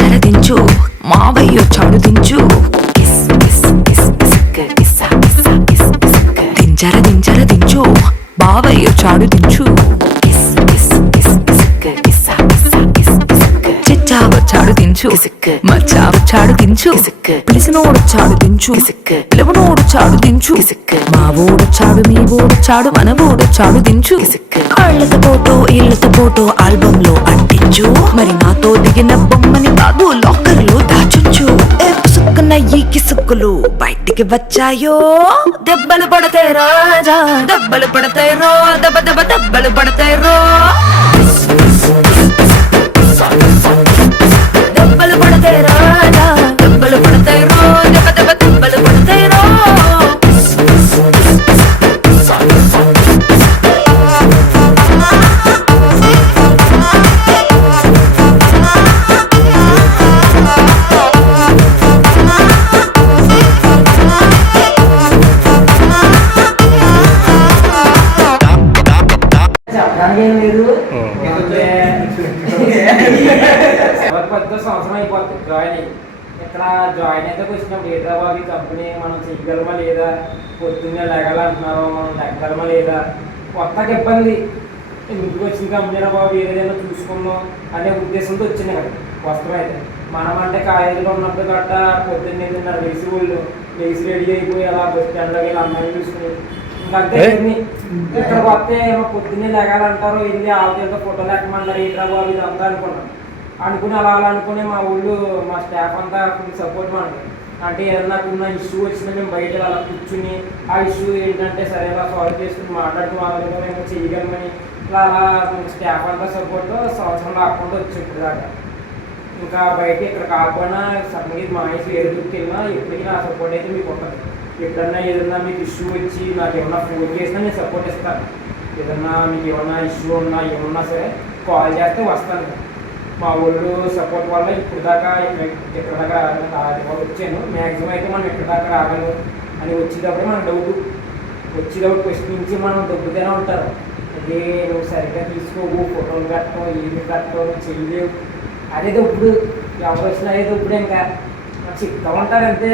దించర దించు మావయ్య వచ్చాడు దించు దించర దించర దించు బావయ్య వచ్చాడు దించు చిచ్చా వచ్చాడు దించు మచ్చా వచ్చాడు దించు పిలిసినోడొచ్చాడు దించు పిలవనోడొచ్చాడు దించు మా ఊడొచ్చాడు మీ ఊడొచ్చాడు మన ఊడొచ్చాడు దించు కళ్ళతో ఫోటో ఇళ్ళతో ఫోటో ఆల్బమ్ లో అంటించు మరి నాతో దిగిన బొమ్మని బాబు లాకర్ లో దాచుంచు సుక్కున ఈ కిసుక్కులు బయటికి వచ్చాయో దెబ్బలు పడతాయి రాజా దెబ్బలు పడతాయి రో దెబ్బ దెబ్బ దెబ్బలు పడతాయి రో దెబ్బలు పడతాయి రాజా దెబ్బలు పడతాయి రో దెబ్బ దెబ్బ దెబ్బలు పడతాయి రో పెద్ద సంవత్సరం అయిపోతుంది జాయిన్ ఇక్కడ జాయిన్ అయితే వచ్చినప్పుడు ఏదా బాబు కంపెనీ మనం చేయగలమా లేదా పొద్దున్నే లెగాలంటున్నారు మనం లెగ్గలమా లేదా కొత్తగా ఇబ్బంది ఇంటికి వచ్చిన కంపెనీ బాబు ఏదైనా చూసుకుందాం అనే ఉద్దేశంతో వచ్చింది కదా వస్త్రం అయితే మనం అంటే కాలేజీలో ఉన్నప్పుడు గట్ట పొద్దున్నే లేచి వాళ్ళు లేచి రెడీ అయిపోయి అలా బస్ స్టాండ్లోకి వెళ్ళి అమ్మాయిని చూసుకుని ఇంకంతే ఇక్కడికి వస్తే ఏమో పొద్దున్నే లెగాలంటారు వెళ్ళి ఆవుతో ఫోటోలు ఎక్కమన్నారు ఏదా బాబు ఇదంతా అనుకున్నాం అనుకుని అలా అనుకుని మా ఊళ్ళో మా స్టాఫ్ అంతా ఫుల్ సపోర్ట్ మనకి అంటే ఏదన్నా ఉన్న ఇష్యూ వచ్చినా మేము బయట అలా కూర్చుని ఆ ఇష్యూ ఏంటంటే సరే అలా సాల్వ్ చేసుకుని మాట్లాడుతూ వాళ్ళతో మేము చేయగలమని ఇట్లా అలా స్టాఫ్ అంతా సపోర్ట్తో సంవత్సరం రాకుండా వచ్చింది దాకా ఇంకా బయట ఇక్కడ కాకపోయినా సడన్గా మా ఇంట్లో ఎదురుకి వెళ్ళినా ఎప్పటికీ నా సపోర్ట్ అయితే మీకు ఉంటుంది ఎప్పుడన్నా ఏదన్నా మీకు ఇష్యూ వచ్చి నాకు ఏమన్నా ఫోన్ చేసినా నేను సపోర్ట్ ఇస్తాను ఏదన్నా మీకు ఏమన్నా ఇష్యూ ఉన్నా ఏమన్నా సరే కాల్ చేస్తే వస్తాను మా ఊళ్ళో సపోర్ట్ వల్ల ఇప్పుడు దాకా ఇక్కడ దాకా వచ్చాను మ్యాక్సిమం అయితే మనం ఎక్కడ దాకా రాగలను అని వచ్చేటప్పుడు మనకు డౌట్ వచ్చేటప్పుడు ఫస్ట్ నుంచి మనం దొబ్బుతూనే ఉంటారు అదే నువ్వు సరిగ్గా తీసుకోవు ఫోటోలు కట్టడం ఏమి కట్టడం చేయలేవు అదే దొప్పుడు ఎవరు వచ్చినా అదే దొప్పుడు ఇంకా చెప్తూ ఉంటారు అంతే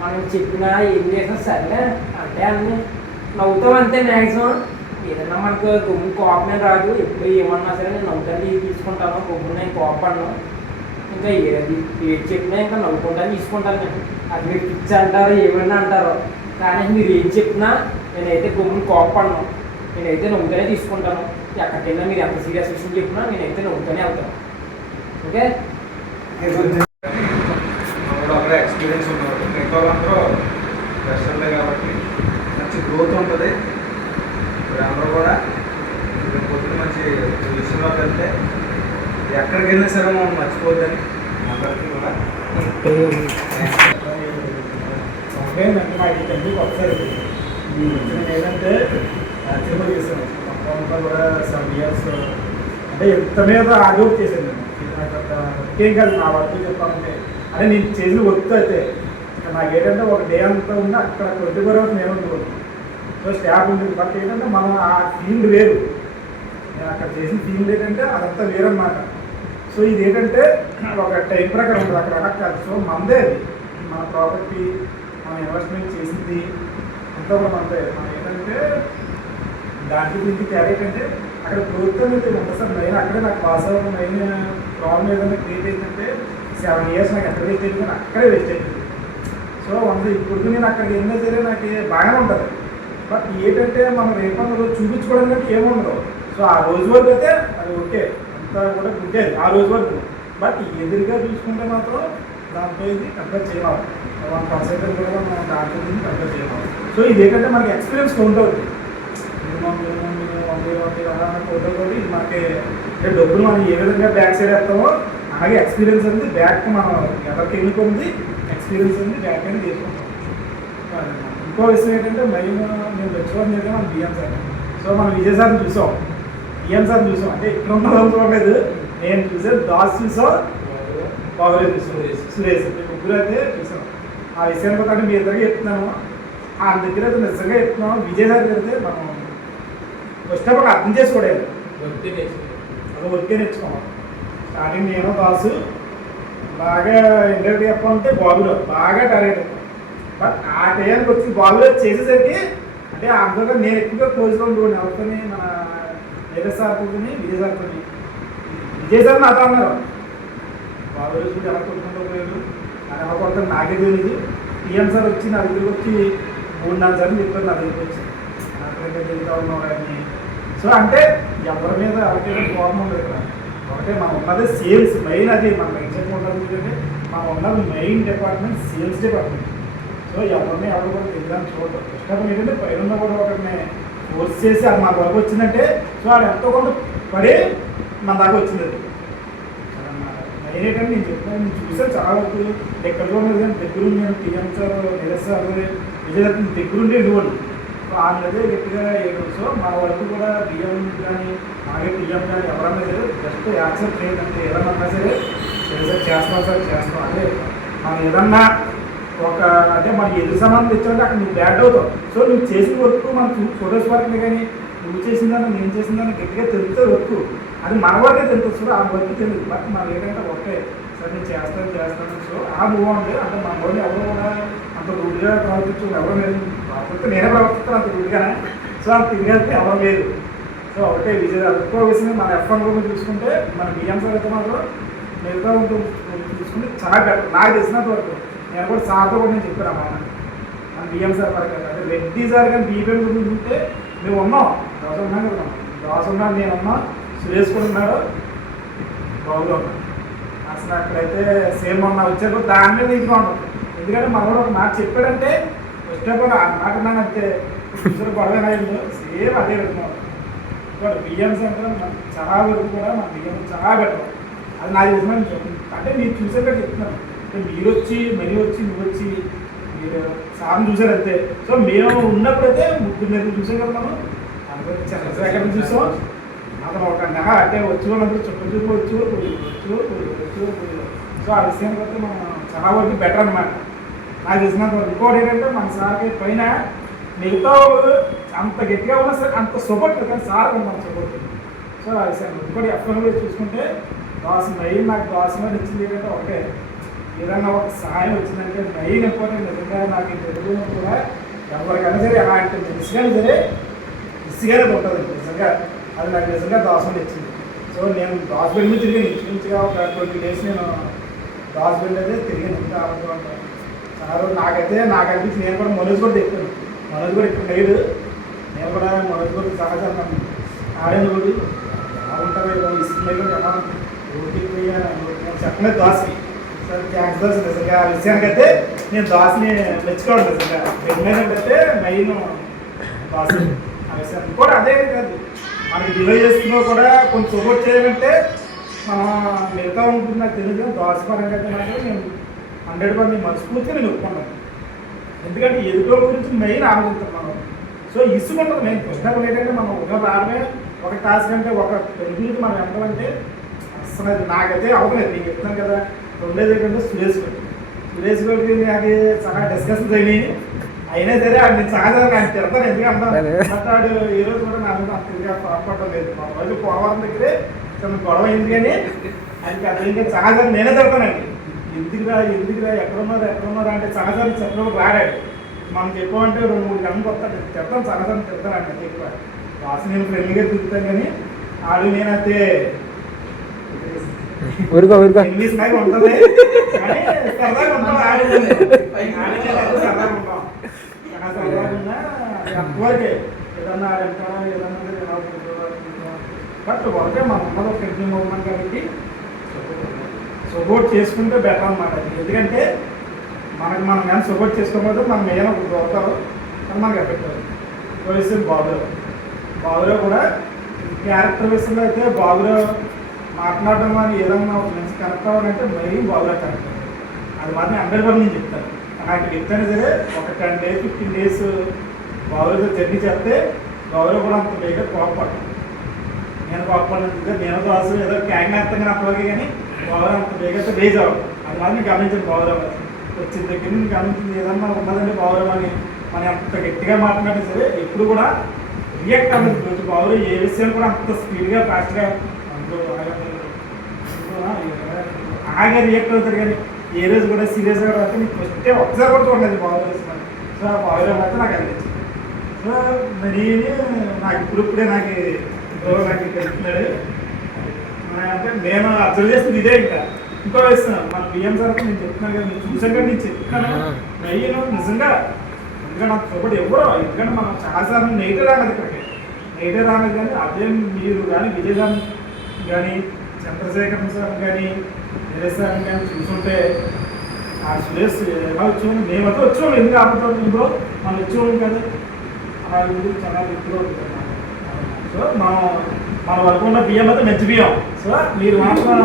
మనం చెప్పినా ఏం చేసినా సరే అంటే అన్నీ నవ్వుతాం అంతే మ్యాక్సిమం ఏదన్నా మనకు గొమ్ము కోపమే రాదు ఎప్పుడు ఏమన్నా సరే నేను నవ్వుతాను తీసుకుంటాను గొమ్ము నేను కోపడను ఇంకా ఏది చెప్పినా ఇంకా నవ్వుకుంటాను తీసుకుంటాను నేను అది మీరు పిచ్చి అంటారు ఏమైనా అంటారు కానీ మీరు ఏం చెప్పినా నేనైతే గొమ్ముని కోపడను నేనైతే నవ్వుతానే తీసుకుంటాను ఎక్కడికైనా మీరు ఎంత సీరియస్ విషయం చెప్పినా నేనైతే నవ్వుతానే వెళ్తాను ఓకే ఎక్స్పీరియన్స్ ఉన్నారు మిగతా వాళ్ళందరూ ఫ్రెషర్లే కాబట్టి మంచి గ్రోత్ ఉంటుంది అందరూ కూడా పొద్దున మంచి విషయంలోకి వెళ్తే ఎక్కడికి వెళ్ళినా సరే మనం మర్చిపోద్దని అందరికీ కూడా ఒకసారి ఏంటంటే యాక్చువల్గా చేశాను మొత్తం కూడా 7 years అంటే ఎంత మీద ఆర్డర్ చేశాను ఏం కాదు నా వర్క్ చెప్పాలంటే అంటే నేను చేసిన వర్క్ అయితే నాకు ఏంటంటే ఒక డే అంతా ఉంది అక్కడ 24 hours నేను ఉండిపోతుంది సో స్టాఫ్ ఉంటుంది బట్ ఏంటంటే మనం ఆ ఫీల్డ్ వేరు నేను అక్కడ చేసిన ఫీల్డ్ ఏంటంటే అదంతా వేరన్నమాట సో ఇది ఏంటంటే ఒక టైం ప్రకారం ఉంటుంది అక్కడ అలా కాదు సో మనదే అది మన ప్రాపర్టీ మనం ఇన్వెస్ట్మెంట్ చేసింది అంతా కూడా మనదే మనం ఏంటంటే దాంట్లో దీనికి తేడా ఏంటంటే అక్కడ ప్రభుత్వం అయితే ఉంటుంది సార్ మెయిన్ అక్కడే నాకు పాస్ అవ్వడం మెయిన్ ప్రాబ్లం ఏదైనా క్రియేట్ అయిందంటే 7 years నాకు ఎక్కడ వేస్ట్ అయింది కానీ అక్కడే వేస్ట్ అయింది సో ఇప్పుడు నేను అక్కడికి వెళ్ళినా సరే నాకు బాగానే ఉంటుంది బట్ ఏంటంటే మనం రేపటి రోజు చూపించుకోవడానికి ఏముండదు సో ఆ రోజు వరకు అయితే అది ఓకే అంతా కూడా గుడ్డేది ఆ రోజు వరకు బట్ ఎదురుగా చూసుకుంటే మాత్రం దాంతో ఇది కంపేర్ చేయవాలి 1% కూడా మనం దాంట్లో దీన్ని కంపేర్ చేయవాలి సో ఇది ఏంటంటే మనకి ఎక్స్పీరియన్స్ ఉంటుంది ఫోటోతో ఇది మనకి డబ్బులు మనం ఏ విధంగా బ్యాక్ సైడ్ వేస్తామో అలాగే ఎక్స్పీరియన్స్ అనేది బ్యాక్ మనం ఎవరికి ఎన్నుకుంది ఎక్స్పీరియన్స్ అనేది బ్యాక్ అనేది తీసుకుంటాం ఇంకో విషయం ఏంటంటే నేను తెచ్చుకోవడం ఏంటంటే మనం బిఎం సార్ సో మనం విజయ్ సార్ని చూసాం బిఎం సార్ని చూసాం అంటే ఇక్కడ ఉన్నది నేను చూసాను దాస్ చూసాం పవరే చూసాం సురేష్ ముగ్గురు అయితే చూసాం ఆ విషయానికి అంటే మీ ఇద్దరికి చెప్తున్నాను ఆ దగ్గర అయితే నిజంగా చెప్తున్నాం విజయ్ సార్ అయితే మనం వచ్చినప్పుడు అర్థం చేసుకోలేదు అది వర్కే నేర్చుకోవాలి స్టార్టింగ్ నేను దాసు బాగా ఇండైరెక్ట్ చెప్పాలంటే బాబులో బాగా టార్గెట్. బట్ ఆ టైంకి వచ్చి బాబులో చేసేసరికి అంటే అందులో నేను ఎక్కువగా క్లోజ్గా ఉండేవాడిని ఎవరితోని మన నీరజ్ సార్తోని విజయ్ సార్ నాతో అన్నారు బాబులో చూసి ఎలా కొట్టుకుంటూ పోయాడు అని ఎలా కొడతాను నాకే తెలియదు. టీఎం సార్ వచ్చి నా దగ్గరికి వచ్చి 3-4 సార్లు చెప్పారు నా దగ్గరికి వచ్చి అక్కడికే తిరుగుతూ ఉన్నారని. సో అంటే ఎవరి మీద ఎవరికైనా కోపం ఉండదు ఇక్కడ. ఒకటే మనం ఉన్నది సేల్స్ మెయిన్, అది మన మైండ్ సెట్ ఉంటుంది. ఎందుకంటే మనం ఉన్నది main department sales department. So ఎవరిని ఎవరు కూడా ఎగ్జామ్ చూడటం ఇష్టం ఏంటంటే పైన కూడా ఒకరిని ఫోర్స్ చేసి అది మన వరకు వచ్చిందంటే సో అది ఎంతో కొంత పడి మన దాకా వచ్చింది. అది మెయిన్ ఏంటంటే నేను చెప్తాను, నేను చూసాను చాలా వరకు ఎక్కడిలో ఉన్నది కానీ దగ్గరుండి నేను టీఎం సార్ నీరజ్ సార్ విజయదత్తం దగ్గరుండి ఇవ్వండి. సో ఆమెదే గట్టిగా వేయడం. సో మన వరకు కూడా బియ్యం కానీ అలాగే టీఎం కానీ ఎవరన్నా సరే జస్ట్ యాక్సెప్ట్ చేయదంటే ఏదన్నా సరే సార్ చేస్తాం సార్ చేస్తాం. అదే మనం ఏదన్నా ఒక అంటే మనకి ఎదురు సమానం తెచ్చామంటే అక్కడ నువ్వు బ్యాడ్ అవుతావు. సో నువ్వు చేసిన వర్క్ మనం ఫొటోస్ వర్క్ని కానీ నువ్వు చేసిందని నేను చేసిందని గట్టిగా తెలుస్తుంది వర్క్. అది మన వరకే తెలుస్తుంది, ఆ వర్క్ తెలియదు. బట్ మనం ఏంటంటే ఒకటే సార్ నేను చేస్తాను. సో ఆ మూవ్ అంటే అంటే మన వాళ్ళు ఎవరు కూడా అంత రూడ్గా ప్రవర్తించు ఎవరు లేదు. ప్రవర్తిస్తే నేనే ప్రవర్తిస్తాను అంత రూడ్గానే. సో అంత తిరిగితే ఎవరు లేదు. సో ఒకటే విజయ్ ఎక్కువ విషయం మన F1 కూడా చూసుకుంటే మన బియ్యం సార్ అయితే మాత్రం మిగతా ఉంటుంది చూసుకుంటే చాలా బెటర్ నాకు తెలిసినంత వరకు. నేను కూడా సార్తో కూడా నేను చెప్పాను అమ్మ మన బియ్యం సార్ వరకు అంటే రెడ్డి సార్ కానీ బీపీఎం గురించి ఉంటే మేము ఉన్నాం దోశ ఉన్నాం కదా దోశ ఉన్నాను నేను ఉన్నా సురేష్ కూడా ఉన్నాడు బాబులో ఉన్నాడు. అసలు అక్కడైతే సేమ్ ఉన్నా వచ్చారు దాని మీద ఇదిగా ఉండదు. ఎందుకంటే మనోడు ఒక మాట చెప్పాడంటే వచ్చేప్పుడు ఆ మాట ఉన్నాను అంతే చూసారు గొడవ అయిందో సేమ్ అదే పెడుతున్నాడు. ఇప్పుడు బియ్యం సెంటర్ చాలా వరకు కూడా మన బియ్యం చాలా బెటర్. అది నాకు తెలిసిన చెప్తుంది అంటే మీరు చూసాక చెప్తున్నాను. మీరు వచ్చి మనీ వచ్చి నువ్వు వచ్చి మీరు సార్ని చూసారు అంతే. సో మేము ఉన్నప్పుడైతే 3 నెలలు చూసాం కదా మనం అందుకని చంద్రశేఖర్ చూసాం. అతను ఒక నెల అంటే వచ్చి వాళ్ళందరూ చుట్టూ వచ్చు. సో ఆ విషయానికి వస్తే మనం చాలా వరకు బెటర్ అనమాట నాకు తెలిసినంత వరకు. ఇంకోటి ఏంటంటే మన సార్కి పైన మిగతా అంత గట్టిగా ఉన్నా సరే అంత సపోర్ట్ కానీ సార్ మన సపోర్ట్. సో ఆ విషయం ఇంకోటి F1 కూడా చూసుకుంటే దోశ మెయిన్ నాకు దోశ మీద ఇచ్చింది ఏంటంటే ఒకటే ఏదన్నా ఒక సహాయం వచ్చిందంటే మెయిన్ ఇంపార్టెంట్. నిజంగా నాకు తెలుగు కూడా ఎవరికైనా సరే అలాంటి మిస్గానే సరే మిస్గానే ఉంటుంది నిజంగా. అది నాకు నిజంగా దోశ మీద ఇచ్చింది. సో నేను దోశ బిల్డ్ మీద తిరిగాను ఇంచుమించుగా ఒక 20 days నేను దోశ బిల్డ్ అయితే తిరిగాను. ఇంకా ఆడుతూ ఉంటాను చాలా రోజు. నాకు అనిపించింది నేను కూడా మనోజ్ కూడా చెప్పాను. మనోజ్ కూడా ఇక్కడ లేడు. నేను కూడా మనోజ్ కూడా సహజంగా ఆడాను రోజు బాగుంటుంది ఇస్తుంది ఎలా రోడ్డు చెప్పలేదు దోశకి సార్ థ్యాంక్స్ దోశ. నిజంగా ఆ విషయానికైతే నేను దోశని మెచ్చుకోవడం నిజంగా ఏంటంటే మెయిన్ దోశ ఆ విషయాన్ని కూడా అదే కాదు మనకి డిలే చేస్తున్నా కూడా కొంచెం సపోర్ట్ చేయాలంటే మనం మిగతా ఉంటుంది నాకు తెలియదు. దోశ పరంగా అయితే మాత్రం నేను 100% మనస్ఫూర్తిగా నేను ఒప్పుకున్నాను. ఎందుకంటే ఎదుటో గురించి మెయిన్ ఆలోచిస్తాం మనం. సో ఇసుకుంటుంది మెయిన్ పుస్తకం ఏంటంటే మనం ఒక రావడమే ఒక టాస్క్ అంటే ఒక పెరుగుకి మనం ఎంతంటే అసలు అది నాకైతే అవలేదు. నేను చెప్తాను కదా. రెండేది ఏంటంటే సురేష్ గౌడ్కి నాకు చాలా డిస్కషన్స్ అయినాయి. అయినా సరే అది నేను సహజంగా ఆయన తిడతాను ఎందుకంటే వాడు ఈ రోజు కూడా నా మీద అంతగా పాపడటం లేదు. మా రోజు పోవడం దగ్గరే చిన్న గొడవ అయింది కానీ ఆయనకి అది ఇంకా సహజంగా నేనే తిడతానండి. ఎందుకురా ఎక్కడున్నారు అంటే సహజాన్ని చెప్పడం రాడాడు. మనం చెప్పామంటే 2-3 గంటలకు వస్తాడు చెప్తాను సహజాన్ని తిడతానండి ఎక్కువ. రాసి నేను ఫ్రెండ్లీగా తిరుగుతాను కానీ ఆడు నేనైతే ఇంగ్లీష్ నాకు ఉంటుంది కానీ సరదాగా ఉంటాం. సరదాగా ఉంటాం సరదాగా ఉన్నా అంతవరకే ఏదన్నా ఏదన్నా బట్ వరకే మనం ఉన్నది ఒక కంటిన్యూ ఉన్నాం కాబట్టి సపోర్ట్ చేసుకుంటే బెటర్ అన్నమాట. ఎందుకంటే మనకి మనం కానీ సపోర్ట్ చేసుకోకపోతే మనం ఏమైనా ఒకటి దొరుకుతారు అని మనకు ఎఫెక్ట్ అవుతుంది. విషయం బాబులో కూడా క్యారెక్టర్ విషయంలో అయితే బాబులో మాట్లాడడం కానీ ఏదన్నా ఒక మంచి కరెక్ట్ అవ్వాలంటే మెయిన్ బాబులో కరెక్ట్. అది మాత్రం 100% నేను చెప్తాను. అలాంటి చెప్తానే సరే ఒక 10 days 15 days బాబులతో జర్నీ చేస్తే బాబులో కూడా అంత బేగా కోపపడతాను. నేను కోపపడినందుకు నేను దోశ ఏదో క్యాగ్నార్థంగా అప్పటికే కానీ బాబులో అంత బేగా రేజ్ అవ్వదు. అది మాత్రం గమనించండి. బాబులో వచ్చిన దగ్గర నుంచి గమనించింది ఏదన్నా ఉన్నదండి బాబులో అని మనం అంత గట్టిగా మాట్లాడినా సరే ఎప్పుడు కూడా రియాక్ట్ అవ్వదు. బాబులో ఏ విషయం కూడా అంత స్పీడ్గా ఫాస్ట్గా బాగా రియాక్ట్ అవుతారు. కానీ ఏ రోజు కూడా సీరియస్గా కూడా అయితే నీకు ఫస్ట్ ఒకసారి కూడా చూడలేదు బాబు వేసుకొని. సో ఆ బాబు అయితే నాకు అనిపించింది. సో మరి నాకు ఇప్పుడే నాకు తెలుస్తున్నాడు. అంటే నేను అబ్జర్వ్ చేస్తుంది ఇదే. ఇంకో వేస్తున్నాను మన బియ్యం సార్ నేను చెప్తున్నాను కదా, నేను చూసాను కానీ నేను చెప్తున్నాను నయ్యను నిజంగా. ఎందుకంటే నాకు ఒకటి ఎవరో, ఎందుకంటే మనం చాలాసార్లు నెగిటివ్ రానది ఇక్కడికి, నెగిటివ్ రానది. కానీ అదే మీరు కానీ విజయ్ గారు కానీ చంద్రశేఖర్ సార్ కానీ నరేష్ సార్ కానీ చూసుంటే ఆ సురేష్ ఎలా వచ్చాము, మేమంతా వచ్చాము. ఎందుకు ఆపడం బ్రో, మనం వచ్చాము కదా, ఆ ఊరు చాలా ఎక్కువ ఉంటుంది. సో మన వరకు ఉన్న బియ్యం అయితే మంచి బియ్యం. సో మీరు మాత్రం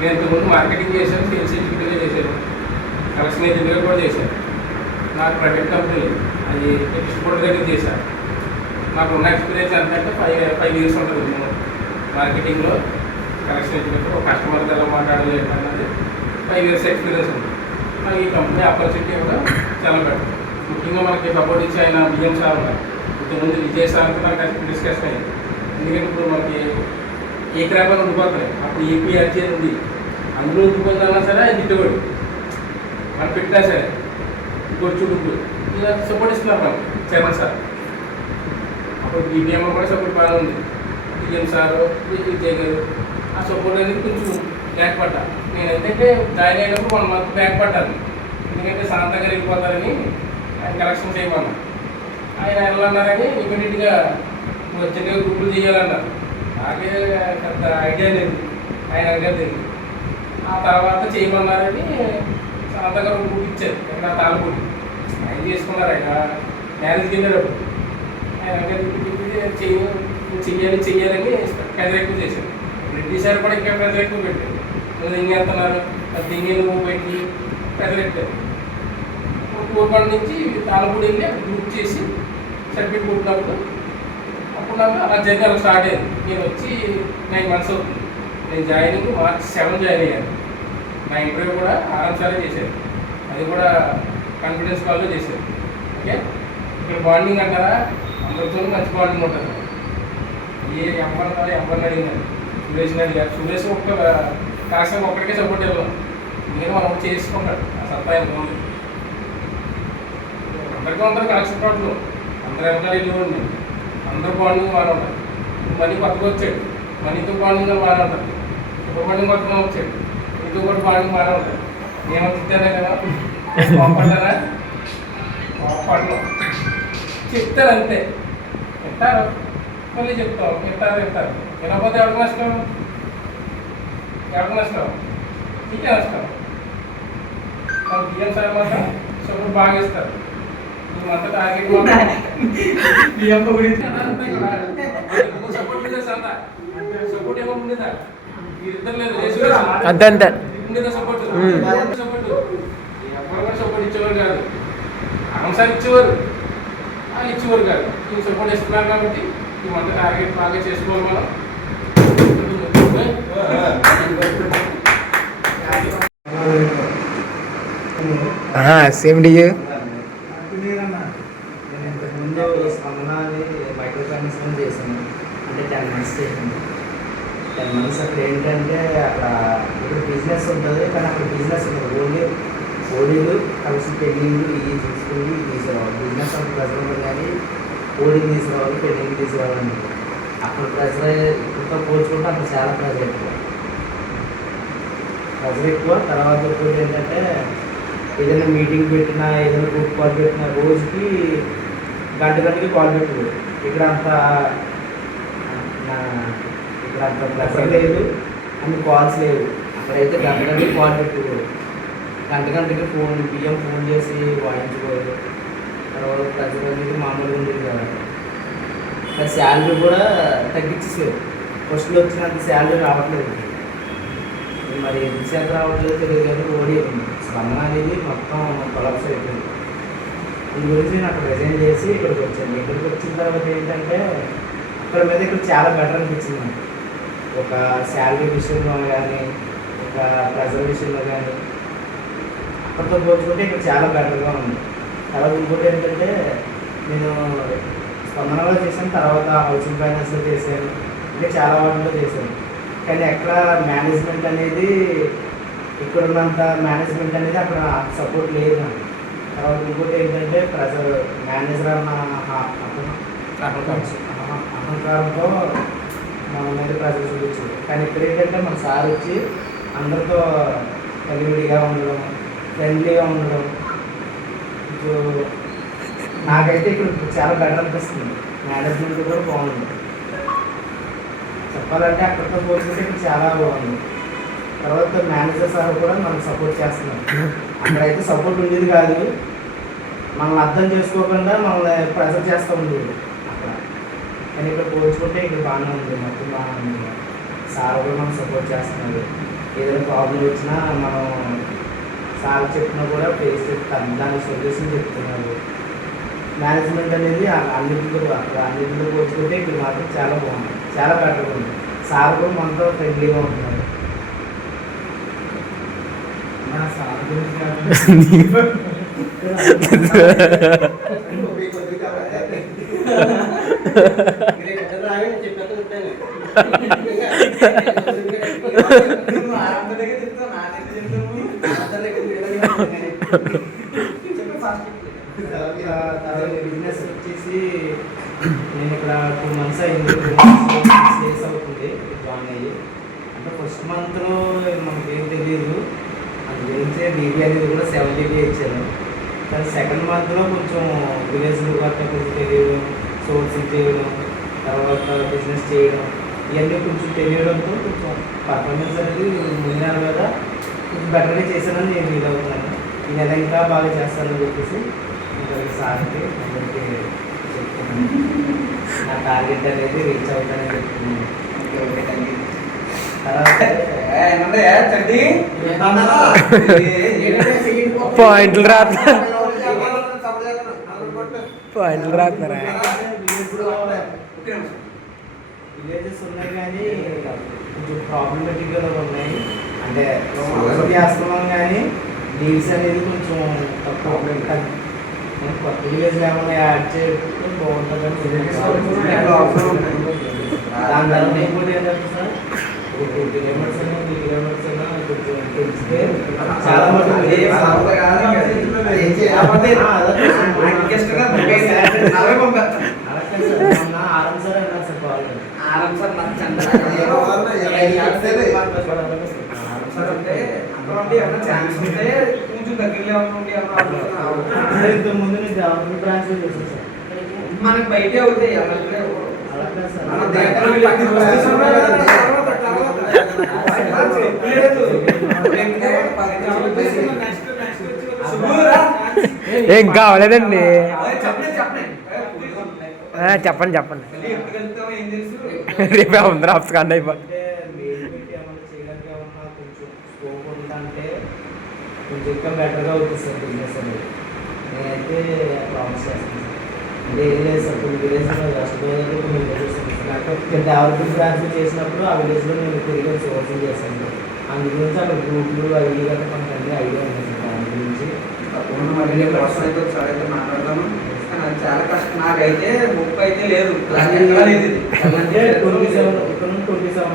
నేను ఇంతకుముందు మార్కెటింగ్ చేశాను, సేల్స్ ఎగ్జిక్యూటివ్గా చేశాను, కలెక్షన్ ఏజెంట్గా కూడా చేశాను. నాకు ప్రైవేట్ కంపెనీ అది డిస్ట్రిబ్యూటర్ దగ్గర చేశాను. నాకు ఉన్న ఎక్స్పీరియన్స్ ఎంత అంటే 5 years ఉంటుంది మినిమం మార్కెటింగ్లో. కలెక్షన్ ఏజెంట్ ఒక కస్టమర్తో ఎలా మాట్లాడాలి అన్నది 5 years ఎక్స్పీరియన్స్ ఉంది. నాకు ఈ కంపెనీ ఆపర్చునిటీ కూడా చాలా బెటర్. ముఖ్యంగా మనకి సపోర్ట్ ఇచ్చి ఆయన బియ్యం సార్ ఉన్నారు. ఇంతకుముందు విజయ్ సార్తో మనకి డిస్కషన్ అయింది. ఎందుకంటే ఇప్పుడు మనకి ఏ క్రాప్ అని ఉండిపోతున్నాయి. అప్పుడు ఏపీఆర్జీ ఉంది, అందులో ఉండిపోయిందన్నా సరే అది దిట్టుబడి మనం పెట్టినా సరే చూడు ఇలా సపోర్ట్ ఇస్తున్నారు మనకి చైర్మన్ సార్. అప్పుడు బీపీఎం కూడా సపోర్ట్ బాగా ఉంది. బియ్యం సారు విజయ్ గారు ఆ సపోర్ట్ అనేది కొంచెం బ్యాక్ పడ్డా. నేను ఏంటంటే జాయిన్ అయినప్పుడు 1 month బ్యాక్ పడ్డాను. ఎందుకంటే శాంతంగా వెళ్ళిపోతారని ఆయన కలెక్షన్ చేయమన్నా. ఆయన వెళ్ళన్నారని ఇమీడియట్గా వచ్చేగా గ్రూపులు చేయాలన్నారు. నాకే పెద్ద ఐడియా లేదు, ఆయన ఐడియా తెలియదు. ఆ తర్వాత చేయమన్నారని శాంతంగా గ్రూప్ ఇచ్చారు. ఇక్కడ తాళపూడి ఆయన చేసుకున్నారు. ఆయన మ్యారేజ్కి వెళ్ళేటప్పుడు ఆయన చెయ్యాలని పెద్ద ఎక్కువ చేశారు. రెడ్డి సార్ కూడా ఇంకా పెద్ద ఎక్కువ పెట్టారు. నువ్వు దింగేస్తున్నారు, అది దింగి నువ్వు పెట్టి పెద్ద పెట్టారు. పూర్వం నుంచి తాళపూడి వెళ్ళి గ్రూప్ చేసి సర్టిఫికేట్ కొట్టినప్పుడు అప్పుడు నాకు అలా జర్నీ అలా స్టార్ట్ అయ్యింది. నేను వచ్చి 9 months అవుతుంది. నేను జాయినింగ్ March 7 జాయిన్ అయ్యాను. నా ఇంటర్వ్యూ కూడా ఆరాంసారే చేశాను. అది కూడా కాన్ఫిడెన్స్ కాల్లో చేశాను. ఓకే, ఇక్కడ బాండింగ్ అంటారా, అందరితో మంచి బాండింగ్ ఉంటుంది. ఎవరిని అడిగినాను, సురేష్ని అడిగారు. సురేష్ ఒక్క కాసం ఒక్కడికే సపోర్ట్ వెళ్ళాం. నేను మనం చేసుకుంటాడు ఆ సత్తా ఎంత ఉంది. అందరికీ ఉంటారు కలెక్షన్ ప్లాట్లు, అందరూ వెనకాల వెళ్ళేవాడిని. అందరూ బాండింగ్ బాగా ఉంటారు. మనీ కొత్తగా వచ్చాడు, మనీతో బాండింగ్ బాగా ఉంటారు. సూపర్ బాండింగ్ కొత్తగా వచ్చాడు, మీతో కూడా బాండింగ్ బాగా ఉంటారు. ఏమో తిట్టారా కదా, కోపడ్డారా, కోపడలో చెప్తారు అంతే. చెప్తారు మళ్ళీ చెప్తాం, చెప్తారు వినకపోతే ఎవరికి నష్టం, ఎవరికి నష్టం, నీకే నష్టం. మన బియ్యం సార్ మాత్రం సపోర్ట్ బాగా ఇస్తారు. మేమంతా టార్గెట్ బియ్యం గురించి సపోర్ట్ ఉండేది అంతా, సపోర్ట్ ఏమో ఉండేదా మీరిద్దరు లేదు అంతే అంతే ఉండేదా సపోర్ట్. సపోర్ట్ ఎవరు కూడా సపోర్ట్ ఇచ్చేవారు కాదు. అనవసరం ఇచ్చేవారు, వాళ్ళు ఇచ్చేవారు కాదు. నేను సపోర్ట్ ఇస్తున్నారు కాబట్టి మేమంతా టార్గెట్ బాగా చేసుకోవాలి మనం. సేమ్ డియే నేను ఇంతకుముందు స్పందనాన్ని మైక్రో ఫైనాన్స్ చేశాను. అంటే 10 months చేసింది. 10 months అక్కడ ఏంటంటే అక్కడ ఇక్కడ బిజినెస్ ఉంటుంది, కానీ అక్కడ బిజినెస్ ఉంటుంది. ఓడీలు కలిసి పెండింగ్లు ఇవి తీసుకుని తీసుకురావాలి. బిజినెస్ అంత ప్రెజర్ ఉంటుంది, కానీ ఓడీలు తీసుకురావాలి, పెండింగ్ తీసుకురావాలని. అక్కడ ప్రెజర్ ఇక్కడితో పోల్చుకుంటే అక్కడ చాలా ప్రెజర్ ఎక్కువ. తర్వాత ఇంకోటి ఏంటంటే ఏదైనా మీటింగ్ పెట్టినా, ఏదైనా గ్రూప్ కాల్ పెట్టినా రోజుకి గంటకి కాల్ పెట్టదు. ఇక్కడ అంత ప్రెషర్ లేదు, అన్ని కాల్స్ లేవు. అక్కడైతే గంటకి కాల్ పెట్టుకోరు, గంటకి బియ్యం ఫోన్ చేసి వాయించుకోరు. తర్వాత ప్రెషర్ అనేది మామూలుగా ఉండేది కదా. శాలరీ కూడా తగ్గించేసారు. ఫస్ట్లో వచ్చినంత శాలరీ రావట్లేదు. మరి ఎంతసేపు రావట్లేదు తెలియదు, కానీ ఓడి స్పందన అనేది మొత్తం కొలాప్స్ అయిపోయింది. దీని గురించి నేను అక్కడ రిజైన్ చేసి ఇక్కడికి వచ్చాను. ఇక్కడికి వచ్చిన తర్వాత ఏంటంటే అక్కడ మీద ఇక్కడ చాలా బెటర్ అనిపించింది నాకు. ఒక శాలరీ విషయంలో కానీ, ఒక ప్రెజర్ విషయంలో కానీ అక్కడితో పోల్చుకుంటే ఇక్కడ చాలా బెటర్గా ఉంది. తర్వాత ఇంకోటి ఏంటంటే నేను స్పందనలో చేశాను, తర్వాత హౌసింగ్ ఫైనాన్స్లో చేశాను, ఇంకా చాలా వాటిలో చేశాను. కానీ ఎక్కడ మేనేజ్మెంట్ అనేది ఇక్కడ ఉన్నంత మేనేజ్మెంట్ అనేది అక్కడ సపోర్ట్ లేదు నాకు. తర్వాత ఇంకోటి ఏంటంటే మేనేజర్ అన్న అహంకారంతో మన మీద ప్రెజర్ చూపించింది. కానీ ఇక్కడ ఏంటంటే మన సార్ వచ్చి అందరితో కలివిడిగా ఉండడం, ఫ్రెండ్లీగా ఉండడం, నాకైతే ఇక్కడ చాలా బెటర్ అనిపిస్తుంది. మేనేజ్మెంట్ కూడా బాగుంది. చెప్పాలంటే అక్కడితో పోల్చుకుంటే ఇక్కడ చాలా బాగుంది. తర్వాత మేనేజర్ సార్ కూడా మనకు సపోర్ట్ చేస్తున్నారు. అక్కడైతే సపోర్ట్ ఉండేది కాదు, మనల్ని అర్థం చేసుకోకుండా మనల్ని ప్రెజర్ చేస్తూ ఉండేది అక్కడ. కానీ ఇక్కడ పోల్చుకుంటే ఇక్కడ బాగానే ఉంది, మొత్తం బాగానే ఉంది. సార్ కూడా మనకు సపోర్ట్ చేస్తున్నారు. ఏదైనా ప్రాబ్లం వచ్చినా మనం సార్ చెప్పినా కూడా ఫేస్ చెప్తాను, దానికి సొల్యూషన్ చెప్తున్నారు. మేనేజ్మెంట్ అనేది అన్నింటిలో పోల్చుకుంటే ఇక్కడ మాత్రం చాలా బాగుంది, చాలా బెటర్గా ఉంది. సార్ కూడా మనతో ఫ్రెండ్లీగా ఉంటున్నారు. మన సార్ గురించి కాదు. బిజినెస్ వచ్చేసి నేను ఇక్కడ 2 months అయింది, 6 days అవుతుంది జాయిన్ అయ్యి. అంటే ఫస్ట్ మంత్లో మనకి ఏం తెలియదు, అది గురించే డీబీ అనేది కూడా 7 DB ఇచ్చాను. కానీ సెకండ్ మంత్లో కొంచెం విలేజ్లో గట్రా కొంచెం తెలియడం, సోర్సింగ్ చేయడం, తర్వాత బిజినెస్ చేయడం, ఇవన్నీ కొంచెం తెలియడంతో కొంచెం పర్ఫార్మెన్స్ అనేది ముందు కదా కొంచెం బెటర్గా చేశానని నేను ఫీల్ అవుతున్నాను. ఈ నెల ఇంకా బాగా చేస్తానని చెప్పేసి ఇంకా సార్కి అందరికీ చెప్తున్నాను. నా టార్గెట్ అనేది రీచ్ అవుతానని చెప్తున్నాను. పాయింట్లు రాత్ర పాయింట్లు రాత్రా. విలేజెస్ ఉన్నాయి కానీ కొంచెం ప్రాబ్లమేటిక్గా ఉన్నాయి. అంటే చేస్తున్నాం కానీ డీల్స్ అనేది కొంచెం తక్కువ. మనం కొత్త విలేజ్ ఏమైనా యాడ్ చేయడం బాగుంటుందని దాని తర్వాత ఇంకోటి ఏంటంటే సార్ ఒక 2 kilometers అయినా 3 kilometers అయినా కొంచెం పెంచితే చాలా మటుకు ఆరం సార్ అయినా సార్ బాగుంటుంది. ఇంతకుముందు నేను గవర్నమెంట్ బ్రాంచ్ చేశాను సార్. మనకి బయటే అవుతాయి అలా కాదు సార్. ఏం కావాలేదండి. చెప్పండి చెప్పండి. రేపు అందరూ ఆప్స్ కండి అయిపోయి. కొంచెం ఇంకా బెటర్గా అవుతుంది సార్ బిజినెస్ అనేది. నేనైతే ప్రామిస్ చేస్తాను సార్. అంటే ఏం లేదు సార్, కొన్ని విలేజ్లో కష్టపోయినప్పుడు కొన్ని విలేజెస్ డెవలపింగ్ బ్రాంచ్ చేసినప్పుడు ఆ విలేజ్లో నేను తిరిగి సోర్సింగ్ చేశాను. అందు గురించి అక్కడ గ్రూపులు అవి గట్రా మనకు అన్ని ఐడియా ఉంది సార్. దాని గురించి ఒకసారి మాట్లాడతాను. చాలా కష్టం, నాకైతే 30 అయితే లేదు. అంటే 27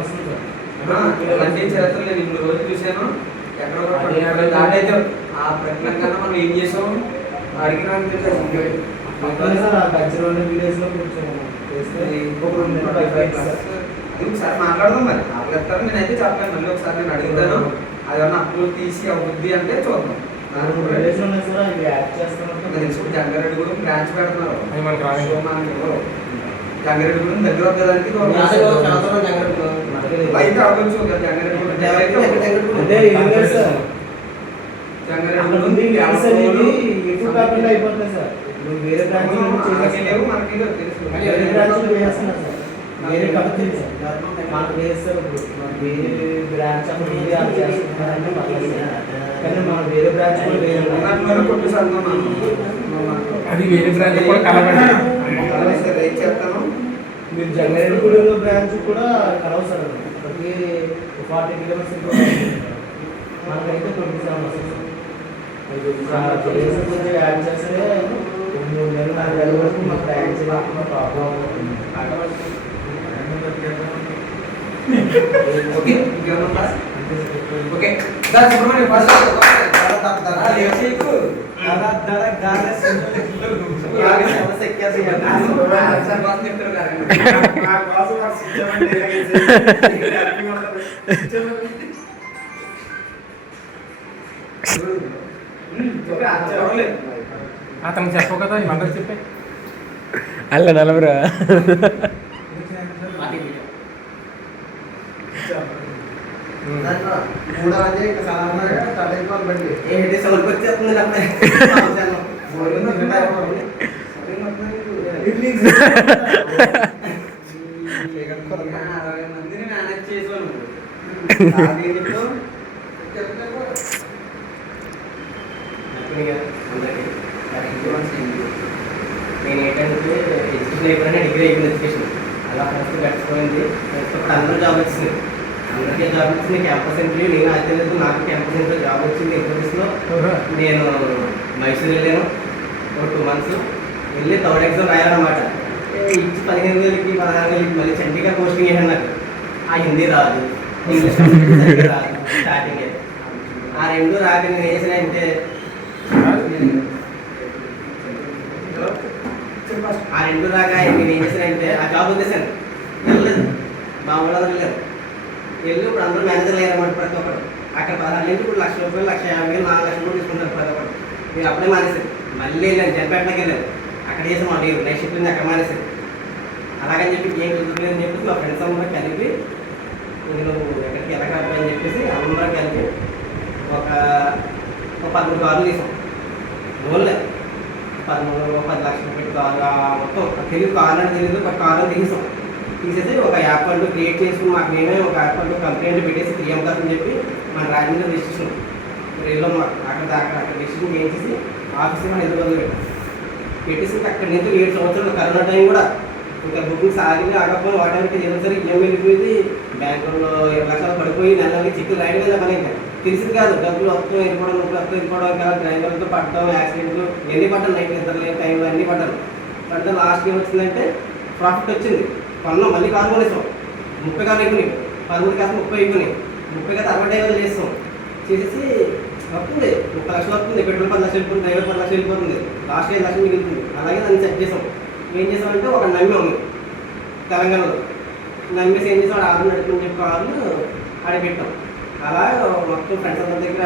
వస్తుంది అలాంటి చరిత్ర నేను 2 రోజులు చూశాను. ఎక్కడ దాటైతే ఆ ప్రకటన మనం ఏం చేసాం అడిగిన కల్చరల్ విలేజ్లో కొంచెం చేస్తే ఇంకొక 2 అది ఒకసారి మాట్లాడదాం. మరి వాళ్ళు చెప్తారు, నేనైతే చెప్పాను. మళ్ళీ ఒకసారి నేను అడుగుతాను. అది ఏమన్నా అప్లోడ్ తీసి అవుద్ది అంటే చూద్దాం. రిలేషన్ ఉన్నాయి సార్, అవి యాడ్ చేస్తామంటే తెలుసు. జంగారెడ్డి కూడా బ్రాంచ్ పెడుతున్నారు. జంగారెడ్డి కూడా దగ్గర వద్దడానికి అయితే అవ్వచ్చు. జంగారెడ్డి అంటే ఏం లేదు సార్, జంగారెడ్డి ఎక్కువ కాకుండా అయిపోతుంది సార్. ఇప్పుడు వేరే బ్రాంచ్ లేవు, మనకి తెలుసు. వేరే బ్రాంచ్ వేస్తున్నారు సార్. వేరే కంపెనీ సార్ మనకు లేదు సార్. ఇప్పుడు వేరే బ్రాంచ్ చేస్తున్నారంటే కానీ మన వేరే బ్రాంచ్ కూడా వేరే కొట్టు అది వేరే బ్రాంచ్ కూడా కలవండి. చెప్తాను. మీరు జంగారెడ్డిగూడెంలో బ్రాంచ్ కూడా కలవు సార్. ప్రతి 40 kilometers మనకైతే 27 వస్తుంది. కొంచెం యాడ్ చేస్తే 3 నెలలు 4 నెలల వరకు మాకు యాడ్ చేయడానికి ప్రాబ్లం అవుతుంది. ఓకే ఇంకేమన్నా ఓకే సార్ సుబ్రహ్మణ్యం ఫస్ట్ అతను చెప్పవు కదా అందరికి చెప్పే అల్ల నలభరా ఏంటి సౌల్కి వచ్చేస్తుంది మందిని మేనేజ్ చేసాను నేను ఏంటంటే ఎడ్యుకేషన్ అయిపోయినా డిగ్రీ అయిపోయింది ఎడ్యుకేషన్ అలా ఫస్ట్ గడిచిపోయింది ఇప్పుడు అందరూ జాబ్ వచ్చింది అందరికీ జాబ్ వచ్చింది క్యాంపస్ ఇంటర్వ్యూ నేను అయితే నాకు క్యాంపస్ ఇంటర్వ్యూ జాబ్ వచ్చింది ఇన్ఫోసిస్లో నేను మైసూర్ వెళ్ళాను ఒక 2 months వెళ్ళి థర్డ్ ఎగ్జామ్ రాయాలన్నమాట ఇచ్చి 15,000కి 16,000కి మళ్ళీ చండీగఢ్ పోస్టింగ్ వేసాను నాకు ఆ హిందీ రాదు ఇంగ్లీష్ రాదు స్టార్టింగ్ ఆ రెండు రాక నేను ఏం చేసానంటే ఆ రెండు దాకా నేను ఏం చేశానంటే ఆ జాబ్ వదిలేసాను వెళ్ళలేదు మా ఊళ్ళందరూ వెళ్ళారు వెళ్ళి ఇప్పుడు అందరూ మేనేజర్లు అయ్యారన్నమాట ప్రతి ఒక్కరు అక్కడ 16 నుంచి ఇప్పుడు 1,00,000 రూపాయలు 1,50,000 4 లక్షలు కూడా తీసుకుంటారు ప్రతి ఒక్కరు నేను అప్పుడే మానేశాను మళ్ళీ వెళ్ళాను జనపేటకి వెళ్ళాను అక్కడ చేసాను మా డీరు నైట్ షిఫ్ట్ అక్కడ మానేశాను అలాగని చెప్పి ఏం కుదురుతుంది అని చెప్పేసి మా ఫ్రెండ్స్ అందరూ కలిపి నేను ఎక్కడికి వెళ్ళగలరు అని చెప్పేసి అందరూ కలిపి ఒక 13 కార్లు తీసాం ఓన్లే 10 లక్షలు పెట్టి కారు మొత్తం తెలియదు కారు అని తెలియదు ఒక కారు తీసాం తీసేసి ఒక యాప్ అంటూ క్రియేట్ చేసుకుని మాకు మేమే ఒక యాప్ అంటూ కంప్లైంట్ పెట్టేసి 3M కాదు అని చెప్పి మన రాజమండ్రి రిజిస్ట్రేషన్ రైల్లో అక్కడ రిజిస్ట్రేషన్ చేయించేసి ఆఫీస్లో మన హైదరాబాద్లో పెట్టేసి అక్కడి నుంచి 7 సంవత్సరాలు కరోనా టైం కూడా ఇంకా బుకింగ్స్ ఆగకపోయి వాటానికి ఏదో సరే ఈఎంఐ వెళ్ళిపోయింది బ్యాంకుల్లో 20 లక్షలు పడిపోయి నెలకి చెక్కులు రాయడం కదా పని ఇంకా తెలిసింది కాదు డబ్బులు వస్తాం వెళ్ళిపోవడం వెళ్ళిపోవడం ఇంకా డ్రైవర్లతో పట్టడం యాక్సిడెంట్లు ఎన్ని పడ్డాను నైట్ నిద్రలేని టైంలో అన్నీ పడ్డాను పడితే లాస్ట్ ఏం వచ్చిందంటే ప్రాఫిట్ వచ్చింది కొన్నాం మళ్ళీ కారు కొనేసాం 30 కార్లు అయిపోయినాయి 13 కాదు 30 అయిపోయినాయి 30 కాదు 60 చేస్తాం చేసేసి వస్తుంది 30 లక్షలు వస్తుంది పెట్రోల్ 10 లక్షలు వెళ్ళిపోతుంది డ్రైవర్ 10 లక్షలు వెళ్ళిపోతుంది లాస్ట్ 5 లక్షలు మిగులుతుంది అలాగే దాన్ని సెట్ చేసాం ఏం చేసామంటే ఒక నమ్మాము తెలంగాణలో నమ్మేసి ఏం చేసాం ఆరు నడుపుని చెప్పి కార్లు ఆడపెట్టాం అలా మొత్తం ఫ్రెండ్స్ అందరి దగ్గర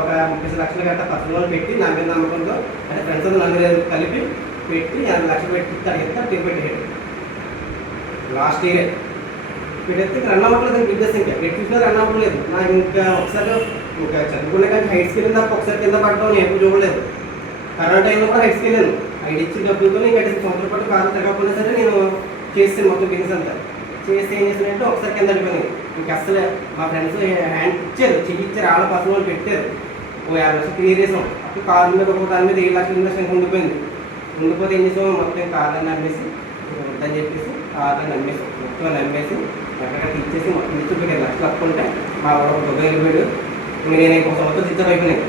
ఒక 30 లక్షలు గట్ట పర్సనల్ పెట్టి నా మీద నమ్మకంతో అంటే ఫ్రెండ్స్ అందరూ నలుగురు కలిపి పెట్టి 50 లక్షలు పెట్టి అడిగితే తిరిగిపెట్టేయడం లాస్ట్ ఇయర్ పెట్టేస్తే రన్ అవ్వట్లేదు బిజినెస్ ఇంకా చూసినా రన్ అవ్వట్లేదు నాకు ఇంకా ఒకసారి ఇంకా చదువుకునే కానీ హైట్స్కి వెళ్ళిన తప్ప ఒకసారి కింద పడటం నేను ఎప్పుడు చూడలేదు కరోనా టైంలో కూడా హైట్స్కి వెళ్ళాను ఐడి ఇచ్చిన డబ్బులతో ఇంకా 2 సంవత్సరాల పాటు కారు తిరగకపోయినా సరే నేను చేస్తాను మొత్తం బిజినెస్ అంతా చేస్తే ఏం చేశానంటే ఒకసారి కింద పడిపోయింది ఇంక అసలు మా ఫ్రెండ్స్ హ్యాండ్ ఇచ్చారు చెయ్యి ఇచ్చారు వాళ్ళ పర్సనల్ వాళ్ళు పెట్టారు ఓ 50 లక్షలు క్లియర్ చేసాం అప్పుడు కారు మీద ఒక దాని మీద 7 లక్షలు ఇన్వెస్ట్మెంట్ ఉండిపోయింది ఉండిపోతే ఏం చేసాం మొత్తం కార్లను నమ్మేసి వద్దని చెప్పేసి కార్లను నమ్మేసాం మొత్తం నమ్మేసి ఎక్కడ ఇచ్చేసి మొత్తం ఇచ్చి 2 లక్షలు కట్టుకుంటే మా వాడు దుబాయ్ వెళ్ళిపోయాడు ఇంక నేను ఇంకొక సంవత్సరం సిద్ధం అయిపోయినాయి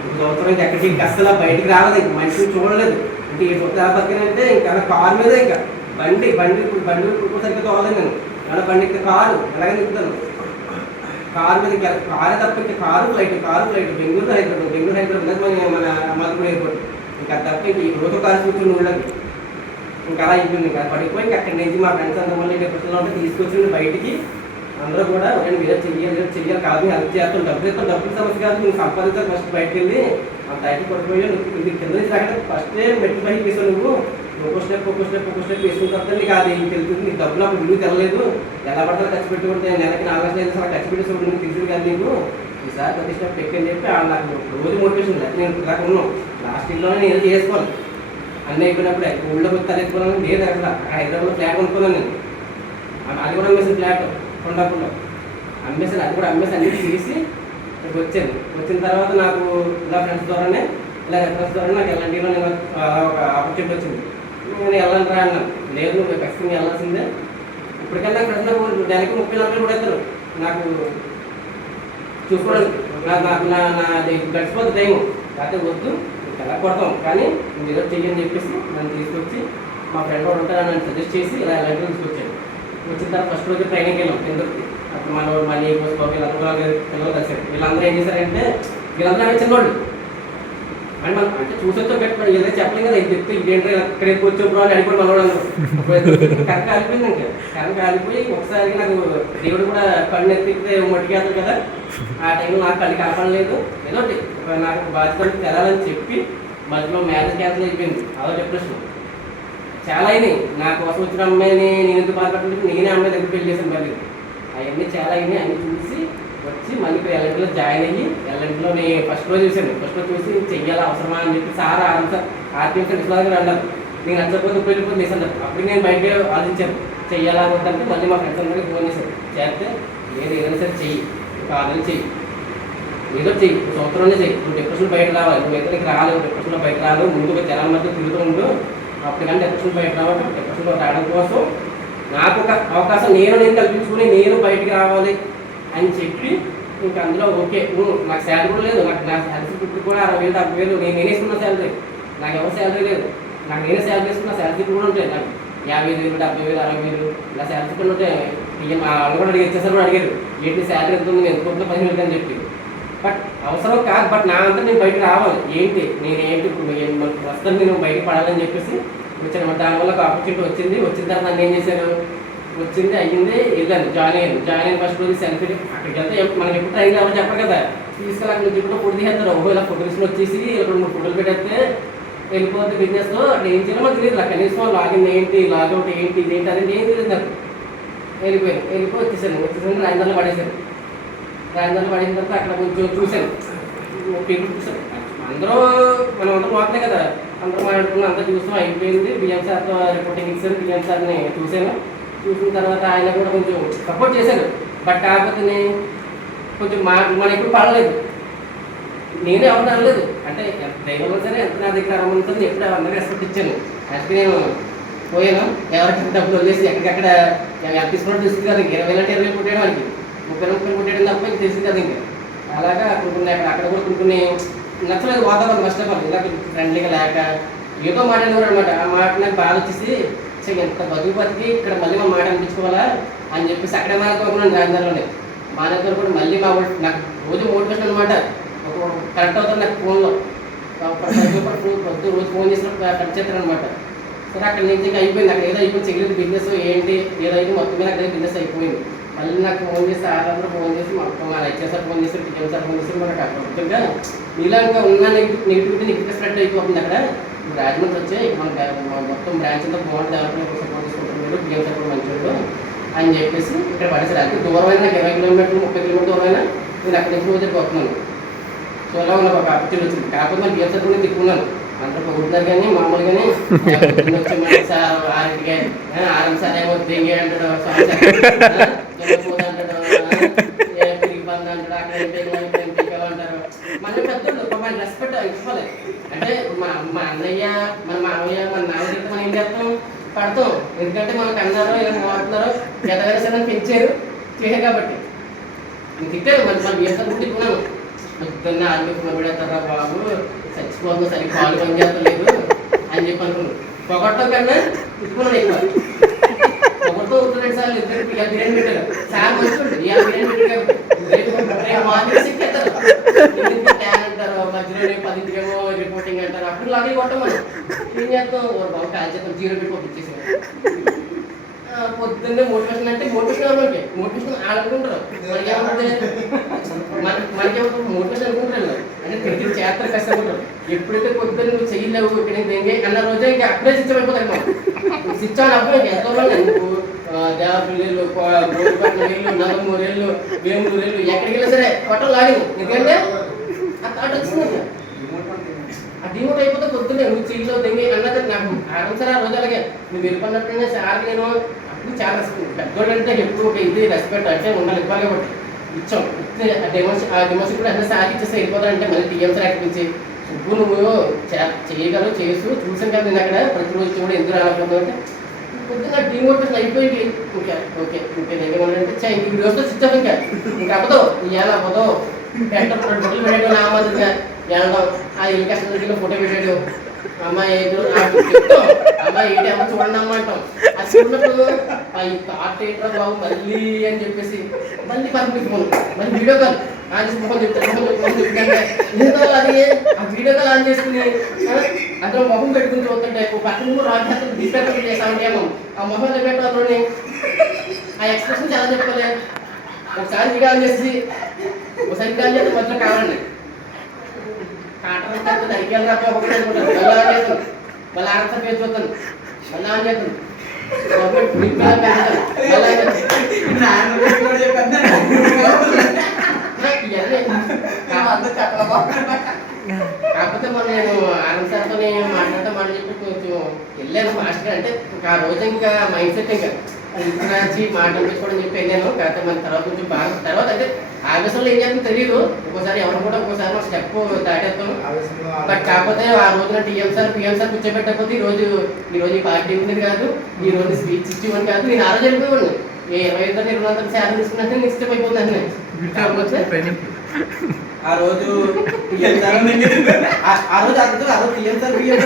ఇంకొక సంవత్సరం ఇంకా ఎక్కడికి అసలు బయటికి రాలేదు ఇంక మనిషిని చూడలేదు అంటే ఈ కొత్త బతికినంటే ఇంకా కారు మీద ఇంకా బండి సరిగ్గా తోలేదు నేను అలా బండి కారు ఎలాగే నింపుతాను కారు మీద కారు తప్ప ఇంకా కారు ఫ్లైట్ బెంగళూరు హైదరాబాద్ మన అమలాపురం ఎయిర్పోర్ట్ ఇంకా తప్ప ఇంక ఈ రోజు కారు కూర్చొని ఉండదు ఇంకా అలా అయిపోయింది ఇంకా పడిపోయి ఇంకా అక్కడి నుంచి మా ఫ్రెండ్స్ అందరూ మళ్ళీ డిప్రెషన్లో ఉంటే తీసుకొచ్చి బయటికి అందరూ కూడా మీరు చెయ్యాలి కాదు హెల్ప్ చేస్తాం డబ్బులు సమస్య కాదు నువ్వు సంపాదించాలి ఫస్ట్ బయటకు వెళ్ళి ఆ బయటకు పడిపోయి నువ్వు కింద నుంచి రాక ఫస్టే మెట్టు బయటకి వేసావు నువ్వు ఒక్కో స్టెప్ వేసుకున్న తర్వాత నీకు అది తెలుస్తుంది నీకు డబ్బులు అప్పుడు విలువ తెలలేదు ఎలా పడతారో ఖర్చు పెట్టుకుంటే నెలకి 4 లక్షలు అయితే ఖర్చు పెట్టేసి నీకు తెలిసింది కాదు నీకు ఈసారి ప్రతి స్టెప్ ఎక్కని చెప్పి నాకు రోజు మోటివేషన్ లేదు నేను దాకా ఉన్నాం లాస్ట్ ఇయర్లోనే నేను చేసుకోవాలి అన్నీ అయిపోయినప్పుడే ఊళ్ళో వచ్చి తలెత్తుకోవాలని లేదు అక్కడ హైదరాబాద్లో ఫ్లాట్ కొనుక్కున్నాను నేను అది కూడా అమ్మేసాను ఫ్లాట్ కొండకుండా అమ్మేసాను అది కూడా అమ్మేసి అన్ని తీసి వచ్చాను వచ్చిన తర్వాత నాకు ఇలా ఫ్రెండ్స్ ద్వారానే ఇలా రెఫరెన్స్ ద్వారా నాకు ఎల్ఎన్టీలో నేను ఒక ఆపర్చునిటీ వచ్చింది నేను వెళ్ళాను రా అన్నాను లేదు నువ్వు ఖచ్చితంగా వెళ్ళాల్సిందే ఇప్పటికల్లా ఫ్రెండ్స్ నాకు నెలకి 30-40 కూడా ఇస్తారు నాకు చూసుకోవడానికి నాకు గడిచిపోతుంది టైము కాకపోతే వద్దు ఎలా కొడతాం కానీ నువ్వు ఏదో చెయ్యని చెప్పేసి నన్ను తీసుకొచ్చి మా ఫ్రెండ్ కూడా ఉంటారు నన్ను సజెస్ట్ చేసి ఇలా ఎలాంటివి తీసుకొచ్చాను వచ్చిన తర్వాత ఫస్ట్ రోజు ట్రైనింగ్కి వెళ్ళాం అప్పుడు మన మనీ కోసం పిల్లలు కలిసారు. వీళ్ళందరూ ఏం చేశారంటే వీళ్ళందరూ ఏమైనా చిన్నవాళ్ళు అని మనం అంటే చూసొచ్చో పెట్టుకోండి ఏదైతే చెప్పలేం కదా ఇది చెప్తే ఇదేంటో ఇక్కడికి వచ్చి బ్రో అని అడిగిపోయి మనవాళ్ళు కరెంట్ కాలిపోయింది. ఇంకా కరెంట్ కాలిపోయి ఒకసారి నాకు దేవుడు కూడా కళ్ళు ఎత్తితే మొట్టికేస్తాడు కదా, ఆ టైంలో నాకు కళ్ళు కలపడలేదు. ఏదో నాకు బాధ్యత తెలాలని చెప్పి మధ్యలో మ్యారేజ్ క్యాన్సిల్ అయిపోయింది. అదో డిప్రెషన్ చాలా అయినాయి. నా కోసం వచ్చిన అమ్మాయిని నేను ఎందుకు బాధపడుతుంటే నేనే అమ్మాయి దగ్గర పెళ్లి చేశాను. మళ్ళీ అవన్నీ చాలా అయినాయి. అన్నీ చూసి వచ్చి మళ్ళీ ఎల్ఎన్టీలో జాయిన్ అయ్యి ఎల్ఎన్టీలో నేను ఫస్ట్ రోజు చూశాను. ఫస్ట్ రోజు చూసి చెయ్యాలి అవసరమా అని చెప్పి సార్ ఆర్టీఎం విశ్వాసంగా అన్నారు. నేను నచ్చకపోతే వెళ్ళిపోతే చేశాను. అప్పుడు నేను బయటకే ఆలోచించాను చెయ్యాలా వద్దంటే మళ్ళీ మా ఫ్రెండ్స్ అందరికీ ఫోన్ చేశాను. చేస్తే ఏదైనా సరే చెయ్యి, ఒక 6 నెలలు చెయ్యి, ఏదో చెయ్యి, సంవత్సరంలో చెయ్యి. నువ్వు డిప్రెషన్ బయట రావాలి. నువ్వు అయితే నీకు రాలేవు, డిప్రెషన్లో బయట రాలేవు. ముందుగా జనాల మధ్య తిరుగుతూ ఉండు. అప్పటికంటే డిప్రెషన్ బయట రావాలి. డిప్రెషన్లో రావడం కోసం నాకు ఒక అవకాశం నేను కల్పించుకుని నేను బయటికి రావాలి అని చెప్పి ఇంకా అందులో ఓకే నాకు శాలరీ కూడా లేదు. నాకు నా శాలరీ ఇప్పుడు కూడా 60,000 70,000 నేను వేసుకున్న శాలరీ. నాకు ఎవరు శాలరీ లేదు. నాకు నేనే శాలరీ వేసుకున్న శాలరీ కూడా ఉంటాయి. నాకు 50,000 70,000 60,000 ఇలా శాలరీ కూడా ఉంటాయి. ఇక మా వాళ్ళు కూడా ఇచ్చేసారు కూడా అడిగారు ఏంటి శాలరీ ఎంత ఉంది, ఎంత కొద్దిగా 15,000 అని చెప్పి. బట్ అవసరం కాదు. బట్ నా అంతా నేను బయటకు రావాలి. ఏంటి నేనేంటి ఇప్పుడు ప్రస్తుతం నేను బయటకు పడాలని చెప్పేసి వచ్చాను. దానివల్ల ఒక ఆపర్చునిటీ వచ్చింది. వచ్చిన తర్వాత నన్ను ఏం చేశారు, వచ్చింది అయ్యింది వెళ్ళాను, జాయిన్ అయిన ఫస్ట్ రోజు సెల్ఫీ. అక్కడికి వెళ్తే మనకి ఎప్పుడు ట్రైన్ కావాలి చెప్పరు కదా, తీసుకెళ్ళి అక్కడ నుంచి ఫుడ్ తీసేస్తారు. ఇలా ఫోటోస్లో వచ్చేసి 2-3 ఫోటోలు పెట్టేస్తే వెళ్ళిపోతే బిజినెస్లో అక్కడ ఏం చేయాలో మాకు తెలియదు. కనీసం లాగిన్ ఏంటి లాగౌట్ ఏంటి ఇదేంటి అదేంటి ఏం తెలియదు నాకు. వెళ్ళిపోయి వచ్చేసాను. రాజధానిలో పడేశాను. రాజధానిలో పడేసిన తర్వాత అక్కడ కొంచెం చూశాను, పీపుల్ చూశాను. అందరూ మనం అందరూ మాట్లాడే కదా, అందరూ మాట్లాడుకున్నాం, అంతా చూసాం. అయిపోయింది. బిఎం సార్తో రిపోర్టింగ్ ఇచ్చాను. బిఎం సార్ని చూశాను. చూసిన తర్వాత ఆయన కూడా కొంచెం సపోర్ట్ చేశారు. బట్ కాకపోతే కొంచెం మన ఎప్పుడు పడలేదు. నేనే ఎవరు అనలేదు. అంటే దైవం సరే ఎంత నా దగ్గర అరమంతా ఎప్పుడు అందరికీ రెస్పెక్ట్ ఇచ్చాను. యాక్చువల్లీ నేను పోయాను, ఎవరికి డబ్బులు వదిలేసి ఎక్కడికక్కడ ఎంత తీసుకున్నట్టు తెలిసింది కదా. 20,000 అంటే 20,000 కొట్టేయడం వానికి, 30,000 కొట్టేయడం తప్ప ఇంక తెలిసింది కదా. ఇంకా అలాగా కొన్ని అక్కడ కూడా కొన్ని నచ్చలేదు వాతావరణం. ఫస్ట్ ఆఫ్ ఆల్ ఇలా ఫ్రెండ్లీగా లేక ఏదో మాట్లాడేవారు అనమాట. ఆ మాట నాకు బాగా వచ్చేసి ఎంత బతికి ఇక్కడ మళ్ళీ మా మాట అనిపించుకోవాలా అని చెప్పేసి అక్కడే మానేసుకోకుండా రాజధానిలోనే మానేతో కూడా మళ్ళీ మా నాకు రోజు మోటివేషన్ అనమాట. కరెక్ట్ అవుతుంది నాకు ఫోన్లో రోజు ఫోన్ చేసినప్పుడు కట్ చేస్తారు అనమాట. సరే అక్కడ నుంచి ఇంకా అయిపోయింది. అక్కడ ఏదో అయిపోయింది చెగిలింది బిజినెస్ ఏంటి ఏదైతే మొత్తం మీద అక్కడ బిజినెస్ అయిపోయింది. మళ్ళీ నాకు ఫోన్ చేసి ఆరందరూ ఫోన్ చేసి మొత్తం మా లైక్ ఫోన్ చేసి టికెట్ సార్ ఫోన్ చేసి మనకు అక్కడ ఇలాగా ఉన్న నెగిటివిటీ స్ప్రెడ్ అయిపోతుంది. అక్కడ రాజమండ్రి వచ్చి మన మొత్తం బ్రాంచ్ అంతా బాగుంటుంది, డెవలప్మెంట్ సపోర్ట్ తీసుకుంటున్నాడు, బిఎం సార్ కూడా మంచివాడు అని చెప్పేసి ఇక్కడ పడేసారు. అది దూరమైనా నాకు 20 కిలోమీటర్లు 30 కిలోమీటర్ దూరమైనా నేను అక్కడి నుంచి రోజు పోతున్నాను. సో అలా నాకు ఒక ఆపర్చునిటీ వచ్చింది. కాకపోతే నాకు బిఎం సార్ కూడా తిప్పుకున్నాను. అందరూ పొగుడుతున్నారు కానీ మామూలుగానే వచ్చి సార్ 6కి ఆరం సార్ ఏమో దెంగి అంటాడు, అంటాడు, తిరిగి బంద్ అంటాడు, అక్కడ అంటారు. మన పెద్దలు మన రెస్పెక్ట్ ఇవ్వాలి. అంటే మా అన్నయ్య మన మామయ్య మన నాన్న మనం ఏం చేస్తాం పడతాం. ఎందుకంటే మనకు అన్నారు ఇలా మాట్లాడుతున్నారు ఎదగైనా సరే పెంచారు చేయాలి కాబట్టి నేను తిట్టాను. మన బిఎస్ఆర్ కూడా తిప్పుకున్నాను. పొద్దున్న ఆరోగ్యం పెడతారా బాబు చచ్చిపోతుంది సరి కాలు పని చేస్తలేదు అని చెప్పి అనుకున్నాను. పొగట్టం కన్నా తిప్పుకున్నాను ఎక్కువ. పొగడుతూ 2 సార్లు ఇద్దరు బిర్యానీ పెట్టారు. సార్ మంచిగా ఇవాళ బిర్యానీ పెట్టారు రేపు మార్నింగ్ సిక్కేస్తారు అంటారు. మధ్యలో 10ంటికేమో రిపోర్టింగ్ అంటారు. అప్పుడు లాగే కొట్టం మనం ఏం చేస్తాం బాబు కాల్ చేస్తాం 0 పెట్టి పంపించేసాం. పొద్దున్నే మోటివేషన్ అంటే మోటివేషన్ ఆడుకుంటారు. మనకేమంటారు మోటివేషన్ అనుకుంటారు అంటే తిరిగి చేస్తారు కష్టపడతారు. ఎప్పుడైతే పొద్దున్న నువ్వు చెయ్యలేవు ఇక్కడ దెంగే అన్న రోజే ఇంకా అప్పుడే స్విచ్ అయిపోతాయి. మనం స్విచ్ ఆన్ అప్పుడు ఎంతో నువ్వు దేవపల్లిళ్ళు గోడిపట్నం నగమూరేళ్ళు వేమూరేళ్ళు ఎక్కడికి వెళ్ళినా సరే కొట్టలు లాగింది. ఎందుకంటే ఆ థాట్ వచ్చింది. ఆ డిమోట్ అయిపోతే పొద్దున్నే నువ్వు చెయ్యిలో దెంగే అన్నది నాకు ఆడంసారి ఆ రోజు అలాగే నువ్వు వెళ్ళిపోయినట్టునే సార్ నేను అప్పుడు చాలా పెద్దోళ్ళు అంటే ఎప్పుడు ఒక ఇది రెస్పెక్ట్ అంటే ఉండాలి ఇవ్వాలి కాబట్టి ఇచ్చాం. ఆ డెమోషన్ కూడా అన్న సార్ ఇచ్చేస్తే వెళ్ళిపోతానంటే మళ్ళీ టీఎం సార్ యాక్టివిటీ సుబ్బు నువ్వు చేయగలవు చేస్తూ చూసాను కదా నేను అక్కడ ప్రతిరోజు కూడా ఎందుకు రాకపోతున్నావు అంటే పొద్దున్న డిమోటివేషన్ అయిపోయింది. ఇంకా ఓకే ఇంకా ఏమంటే ఇంక రోజుతో స్విచ్ ఇంకా అవ్వదు ఇవాళ అవ్వదు బట్టలు పెట్టాడు నా మాదిరిగా వెళ్ళడం ఆ ఇల్లు కష్టం ఫోటో పెట్టాడు అమ్మాయి చెప్తాం అమ్మాయి ఏంటి అమ్మ చూడండి అమ్మ అంటాం. అది చూడప్పుడు ఈ థాట్ ఏంట్రా బాబు మళ్ళీ అని చెప్పేసి మళ్ళీ పంపిస్తాం. మళ్ళీ వీడియో కాల్ ఆన్ చేసి మొహం చెప్తాను ఏదో అది ఆ వీడియో కాల్ ఆన్ చేసుకుని అందులో మొహం పెట్టుకుని చూస్తుంటే పక్కన రాజాతం డిస్పెక్ట్ చేసామేమో ఆ మొహం పెట్టాలని ఆ ఎక్స్ప్రెషన్ చాలా చెప్పాలి. ఒకసారి వీడియో ఆన్ చేసి ఒకసారి వీడియో ఆన్ చేస్తే మధ్యలో కావాలండి కాటం దానికి ఒకటి అనుకుంటాను. మళ్ళీ ఆన్ చేస్తాను, మళ్ళీ ఆన్సర్ పేరు చూస్తాను, మళ్ళీ ఆన్ చేస్తాను, కాకపోతే మన నేను ఆన్సర్తో మాట్లాడతా మాట చెప్పి కొంచెం వెళ్ళాను ఫాస్ట్గా. అంటే ఆ రోజు ఇంకా మైండ్ సెట్ ఇంకా వచ్చి మాట అనిపించుకోవడం చెప్పి వెళ్ళాను. కాకపోతే మన తర్వాత కొంచెం బాగా తర్వాత అంటే ఆవేశంలో ఏం చేస్తుందో తెలియదు. ఒక్కోసారి ఎవరు కూడా ఒక్కోసారి ఒక స్టెప్ దాటేస్తాను. బట్ కాకపోతే ఆ రోజున టీఎం సార్ పిఎం సార్ కూర్చోబెట్టకపోతే ఈ రోజు ఈ పార్టీ ఉండేది కాదు, ఈ రోజు స్పీచ్ ఇచ్చేవాడిని కాదు. నేను ఆ రోజు వెళ్ళిపోయాను. 25,000 శాలరీ తీసుకున్నట్టు నెక్స్ట్ స్టెప్ అయిపోతుంది. కాకపోతే ఆ రోజు టీఎం సార్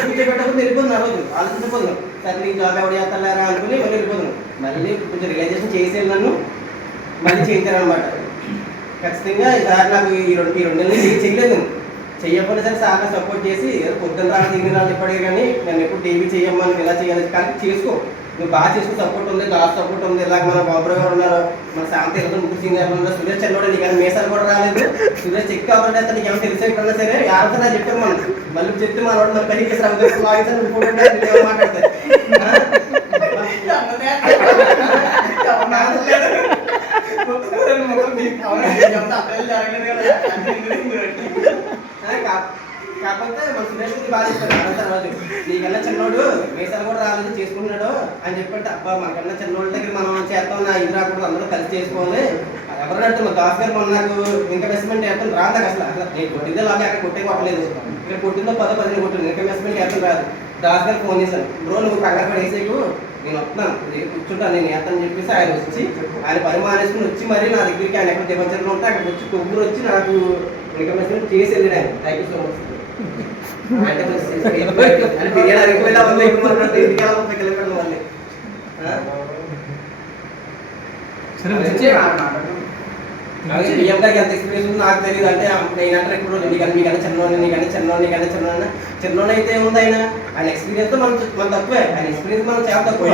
కూర్చోబెట్టకపోతే వెళ్ళిపోతుంది. ఆ రోజు ఆలోచించకపోతున్నాను సార్ నీకు జాబ్ ఎవరు చేస్తారా అనుకుని మళ్ళీ వెళ్ళిపోతున్నాను. మళ్ళీ కొంచెం రియలైజేషన్ చేసి నన్ను మళ్ళీ చేయించారనమాట. ఖచ్చితంగా సార్ నాకు ఈ రెండు నెలలు చేయలేదు. చెయ్యకపోతే సరే సార్ నాకు సపోర్ట్ చేసి పొద్దున్న రాళ్ళు తిరిగిన రాళ్ళు ఇప్పటికే కానీ నన్ను ఎప్పుడు టీవీ చేయమని ఇలా చేయాలి కానీ చేసుకో నువ్వు బాగా చేసుకో సపోర్ట్ ఉంది లాస్ట్ సపోర్ట్ ఉంది. ఇలాగ మన బాబురావు గారు ఉన్నారు, మన శాంతి వెళ్తాం, ముగ్గురు సింగర్ ఉన్నారు, సురేష్ చంద్రుడు నీకు కానీ మేసాలు కూడా రాలేదు. సురేష్ చెక్ అవ్వడం అయితే నీకు ఏమైనా తెలిసే ఎప్పుడన్నా సరే ఎవరితో నాకు చెప్పాను మనం మళ్ళీ చెప్తే మన వాడు మరి పని చేసి మాట్లాడతారు. కాకపోతే మన సురేష్ బాగా చెప్పారు తర్వాత నీకన్నా చిన్నోడు మేసాలు కూడా రాలేదు చేసుకుంటున్నాడు అని చెప్పంటే అబ్బా మనకన్నా చిన్నోళ్ళ దగ్గర మనం చేస్తాం నా ఇది రాకూడదు అందరూ కలిసి చేసుకోవాలి. ఎవరైనా మా దాస్ గారు మన నాకు ఇన్వెస్ట్మెంట్ వేస్తాను రాదు అసలు నేను కొట్టిందే లాగా అక్కడ కొట్టే కొట్టలేదు. ఇక్కడ కొట్టిందో 10 కొట్టింది ఇన్వెస్ట్మెంట్ వేస్తాను రాదు. దాస్ గారు ఫోన్ చేశాను, బ్రో నువ్వు కంగారు పడి వేసేకు నేను వస్తున్నాను కూర్చుంటాను నేను వేస్తాను చెప్పేసి ఆయన వచ్చి ఆయన పరిమాణేసుకుని వచ్చి మరి నా దగ్గరికి ఆయన ఎక్కడ దివంచరలో ఉంటే అక్కడికి వచ్చి కొబ్బరి వచ్చి నాకు ఇన్వెస్ట్మెంట్ చేసి వెళ్ళాడు ఆయన. Thank you so much. Biryani అరిగిపోయినా వల్ల ఇంటికి ఎలా 30 కిలోమీటర్ల వల్లే బియ్యం గారికి ఎంత ఎక్స్పీరియన్స్ ఉందో నాకు తెలియదు. అంటే నేనంటే ఇప్పుడు మీకన్నా చిన్నోడు అయితే ఉంది ఆయన ఎక్స్పీరియన్స్ మన తక్కువే. ఆయన ఎక్స్పీరియన్స్ మనం చాలా తక్కువ.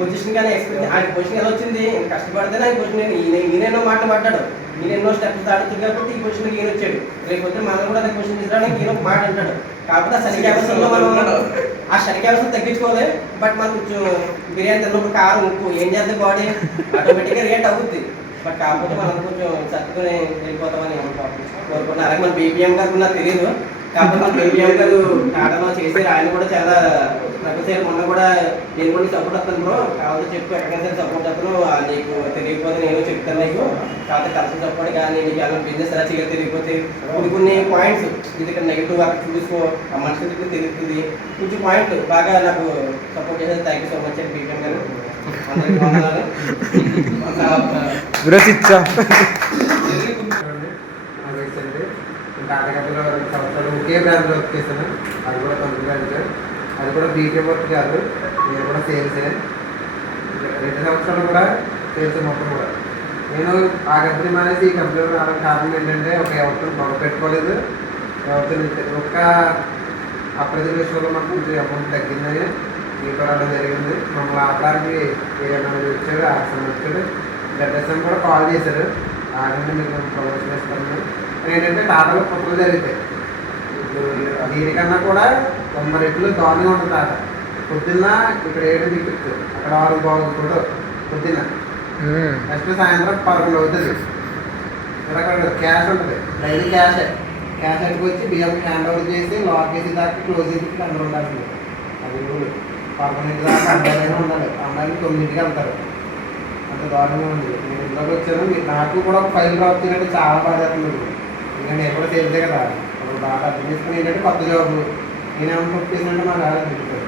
పొజిషన్ కానీ ఎక్స్పీరియన్స్ ఆయన పొజిషన్ ఎలా వచ్చింది కష్టపడితేనే ఆయన పొజిషన్ ఈయనెన్నో మాట మాట్లాడు ఈయన ఎన్నో స్టెప్స్ దాడుతుంది కాబట్టి ఈ పొజిషన్కి ఈయన వచ్చాడు. లేకపోతే మనం కూడా అదే పొజిషన్ తీసుకురావడానికి ఈయన మాట అంటాడు. కాకపోతే ఆ శనికావసంలో మనం ఆ శనికావసం తగ్గించుకోవాలి. బట్ మనం కొంచెం బిర్యానీ తిన్నప్పుడు కారం ఉప్పు ఏం చేస్తే బాడీ ఆటోమేటిక్గా రియాక్ట్ అవుతుంది. బట్ కాకపోతే మనం కొంచెం సర్దుకుని వెళ్ళిపోతామని కోరుకుంటున్నాను. అలాగే మన బీపీఎం గారు నాకు తెలియదు. కాకపోతే మన బీపీఎం గారు టాటాలో చేశారు. ఆయన కూడా చాలా ప్రకృతి మొన్న కూడా నేను కూడా సపోర్ట్ వస్తాను బ్రో కాకపోతే చెప్పు ఎక్కడైనా సరే సపోర్ట్ వస్తాను నీకు తెలియకపోతే నేను చెప్తాను నీకు కాకపోతే కల్చర్ సపోర్ట్ కానీ నీకు ఏమైనా బిజినెస్ ఎలా చేయాలి తెలియకపోతే కొన్ని పాయింట్స్ ఇది ఇక్కడ నెగిటివ్ అక్కడ చూసుకో ఆ మనిషి దగ్గర తెలుస్తుంది కొంచెం పాయింట్ బాగా నాకు సపోర్ట్ చేసేది. థ్యాంక్ యూ సో మచ్ అండి బీపీఎం గారు. కాటగడ్డలో 2 సంవత్సరాలు ఒకే బ్రాంచ్లో వర్క్ చేశాను. అది కూడా కంపెనీ బ్రాంచ్. అది కూడా బీపీఎం వర్క్ కాదు, నేను కూడా సేల్సే. 2 సంవత్సరాలు కూడా సేల్స్ మొత్తం కూడా. నేను ఆ కంపెనీ మానేసి ఈ కంపెనీలో రావడానికి కారణం ఏంటంటే ఎవరితో మొదలు పెట్టుకోలేదు. ఒక్క అప్రజల విషయంలో మాకు కొంచెం అమౌంట్ తగ్గిందని మీతో రావడం జరిగింది. మమ్మల్ని ఆపడానికి ఏమైనా వచ్చాడు ఆర్సన్ వచ్చాడు గడ్డసం కూడా కాల్ చేశారు. ఆగండి మీకు ప్రమోషన్ ఇస్తాను. ఏంటంటే టాటాలో కుట్రలు జరుగుతాయి. దీనికన్నా కూడా 100 రెట్లు దారుణంగా ఉంటుంది టాటా. పొద్దున్న ఇక్కడ 7 దిక్కు అక్కడ 6 బాగుంటుందో పొద్దున్న నెక్స్ట్ సాయంత్రం 11 అవుతుంది. అక్కడ క్యాష్ ఉంటుంది డైలీ క్యాష్ అటుకు వచ్చి బియ్యం హ్యాండ్ ఓవర్ చేసి లాక్ చేసి దాకా క్లోజ్ చేసి అందరూ ఉండాల్సింది. అది 11 దాకా అమ్మాయిలైనా ఉండాలి. అమ్మాయిలు 9కి వెళ్తారు. అంత దారుణంగా ఉంది. నేను ఇంట్లోకి వచ్చాను. నాకు కూడా ఒక ఫైల్ డ్రాప్ చేయాలంటే చాలా బాధ అవుతుంది. ఇంకా నేను కూడా తెలిసే కదా బాగా అర్థం చేసుకుని ఏంటంటే కొత్త జాబ్ నేనేమన్నా ఒప్పేసినట్టే మాకు రాలేదు అనిపిస్తుంది.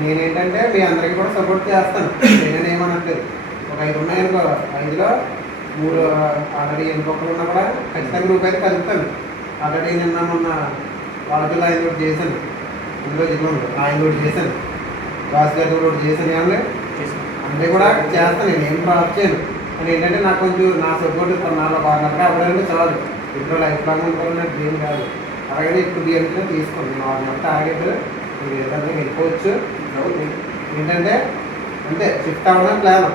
నేనేంటంటే మీ అందరికీ కూడా సపోర్ట్ చేస్తాను. నేనేమనట్లేదు. ఒక 5 ఉన్నాయనుకో 5లో 3 ఆల్రెడీ ఎన్నికొక్కలు ఉన్నా కూడా ఖచ్చితంగా గ్రూప్ అయితే కలుపుతాను. ఆల్రెడీ నిన్న మొన్న వాళ్ళతో 5 కూడా చేశాను. ఇందులో జిల్లా ఉంది ఆయన లోడ్ చేశాను రాజు గారి లోడ్ చేశాను ఏమన్నా అంటే కూడా చేస్తాను నేను ఏం డ్రాప్ చేయను కానీ ఏంటంటే నాకు కొంచెం నా సపోర్ట్ 4 అవ్వడానికి చాలు ఇంట్లో లైఫ్ లాంగ్ అనుకోవాలి నాకు డ్రీమ్ కాదు అలాగనే ఇప్పుడు బిఎంలో తీసుకోండి 4 నెలల టార్గెట్ మీరు ఏదైనా వెళ్ళిపోవచ్చు ఏంటంటే అంటే షిఫ్ట్ అవ్వడం ప్లాన్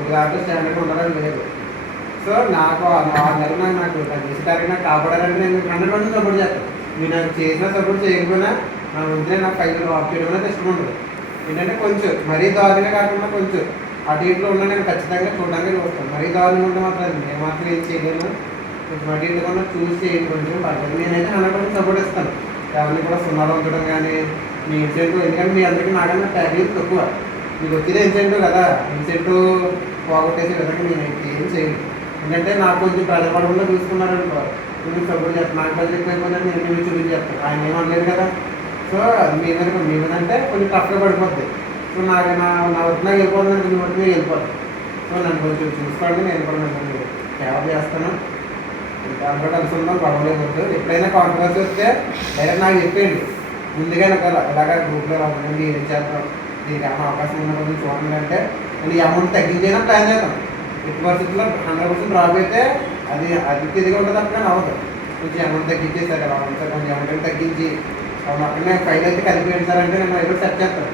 ఒక దాంట్లో స్టాండర్డ్ ఉండడం లేదు సో నాకు 6 నెలలు నాకు చేసే టార్గెట్ నాకు కాపాడాలంటే నేను 100% సపోర్ట్ చేస్తాను మీరు నాకు చేసినా సపోర్ట్ చేయకపోయినా నా ముందే నాకు ఫైనల్ డ్రాప్ చేయడం అనేది ఇష్టం ఉండదు ఏంటంటే కొంచెం మరీ దారుణంగా కాకుండా కొంచెం అటు ఇంట్లో ఉన్న నేను ఖచ్చితంగా చూడడానికి చూస్తాను మరీ దారుణంగా ఉంటే మాత్రం నేను మాత్రం ఏం చేయలేను కొంచెం అటు ఇంట్లో కన్నా చూసి చేయండి కొంచెం పర్లేదు నేనైతే 100% సపోర్ట్ ఇస్తాను ఎవరిని కూడా 0 ఉంచడం కానీ మీ ఇన్సెంటివ్ ఎందుకంటే మీ అందరికీ నాకన్నా ట్యాక్లీస్ తక్కువ మీకు వచ్చేదే ఇన్సెంటివ్ కదా ఇన్సెంటివ్ పోగొట్టేసే విధంగా నేను ఏం చేయను ఎందుకంటే నాకు కొంచెం ప్రజాపడంలో చూసుకున్నారనుకో నేను సపోర్ట్ చేస్తాను నాకు ప్రజలు ఎక్కువైపోయిందని నేను మీరు చూపించి చెప్తాను ఆయన ఏమనలేదు కదా సో మీ మీద అంటే కొంచెం టఫ్గా పడిపోద్ది సో నాకు నా వద్ద వెళ్ళిపోతుంది మీ వద్ద వెళ్ళిపోతుంది సో నన్ను కొంచెం చూసుకోండి నేను కూడా నన్ను సేవ చేస్తాను దాంట్లో కలిసి ఉందాం గొడవలేదు వద్దు ఎప్పుడైనా కాంట్రవర్సీ వస్తే డైరెక్ట్ నాకు చెప్పేయండి ముందుగా ఇలాగా గ్రూప్లో రావడండి ఏం చేద్దాం దీనికి ఏమైనా అవకాశం ఉన్న కొంచెం చూడండి అంటే నేను ఈ అమౌంట్ తగ్గించైనా ప్లాన్ చేద్దాం ఎట్టి పరిస్థితుల్లో 100% డ్రాప్ అయితే అది ఇదిగా ఉంటుంది అక్కడ అవ్వదు కొంచెం అమౌంట్ తగ్గించేసారు అలా సార్ కొంచెం అమౌంట్ తగ్గించి అక్కడనే ఫైల్ అయితే కలిపి సార్ అంటే నేను ఏదో సెట్ చేస్తాను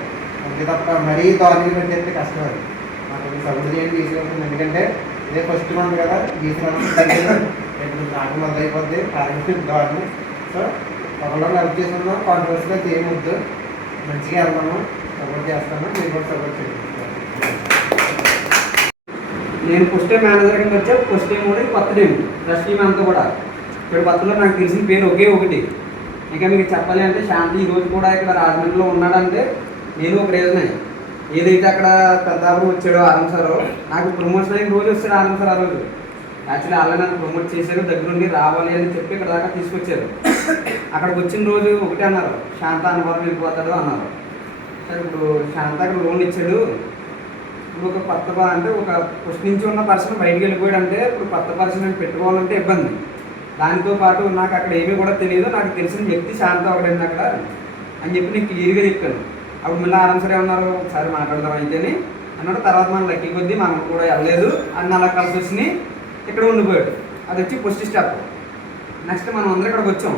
అంతే తప్ప మరీ దారుణంగా పెట్టేస్తే కష్టం అది నాకు కొంచెం సపోర్ట్ చేయండి తీసుకెళ్తుంది ఎందుకంటే ఇదే ఫస్ట్ మంత్ కదా తీసుకురావడం నాకు మొదలైపోద్ది టార్గెట్ దారుణం సో ఒకళ్ళు హెల్ప్ చేసుకుందాం కాంట్రవర్సీగా చేయవద్దు మంచిగా వెళ్దాము సపోర్ట్ చేస్తాను మీరు కూడా సపోర్ట్ చేయండి నేను ఫస్ట్ టైం మేనేజర్ కింద వచ్చా ఫస్ట్ టైం కూడా కొత్త టీం ఫస్ట్ టీం అంతా కూడా ఇక్కడ కొత్తలో నాకు తెలిసిన పేరు ఒకే ఒకటి ఇంకా మీకు చెప్పాలి అంటే శాంతి ఈరోజు కూడా ఇక్కడ రాజమండ్రిలో ఉన్నాడంటే నేను ఒక రీజనే ఏదైతే అక్కడ పెద్దాపురం వచ్చాడో ఆనంద్ సార్ నాకు ప్రమోషన్ అయిన రోజు వచ్చాడు ఆనంద్ సార్ ఆ రోజు యాక్చువల్లీ వాళ్ళే నన్ను ప్రమోట్ చేశారు దగ్గరుండి రావాలి అని చెప్పి ఇక్కడ దాకా తీసుకొచ్చారు అక్కడికి వచ్చిన రోజు ఒకటే అన్నారు శాంత అనుభవం వెళ్ళిపోతాడు అన్నారు సార్ ఇప్పుడు శాంత అక్కడ లోన్ ఇచ్చాడు ఇప్పుడు ఒక కొత్త అంటే ఒక ఫస్ట్ నుంచి ఉన్న పర్సన్ బయటికి వెళ్ళిపోయాడు అంటే ఇప్పుడు కొత్త పర్సన్ నేను పెట్టుకోవాలంటే ఇబ్బంది దానితో పాటు నాకు అక్కడ ఏమీ కూడా తెలియదు నాకు తెలిసిన వ్యక్తి శాంత ఒకటండి అక్కడ అని చెప్పి నేను క్లియర్గా చెప్పాను అప్పుడు మళ్ళీ ఆరామ్ సరే ఉన్నారు ఒకసారి మాట్లాడదాం అయితే అన్నాడు తర్వాత మనం లక్కీ కొద్దీ మనం కూడా వెళ్ళలేదు అని అలా కలిసి వచ్చి ఇక్కడ ఉండిపోయాడు అది వచ్చి ఫస్ట్ స్టెప్ నెక్స్ట్ మనం అందరూ ఇక్కడికి వచ్చాం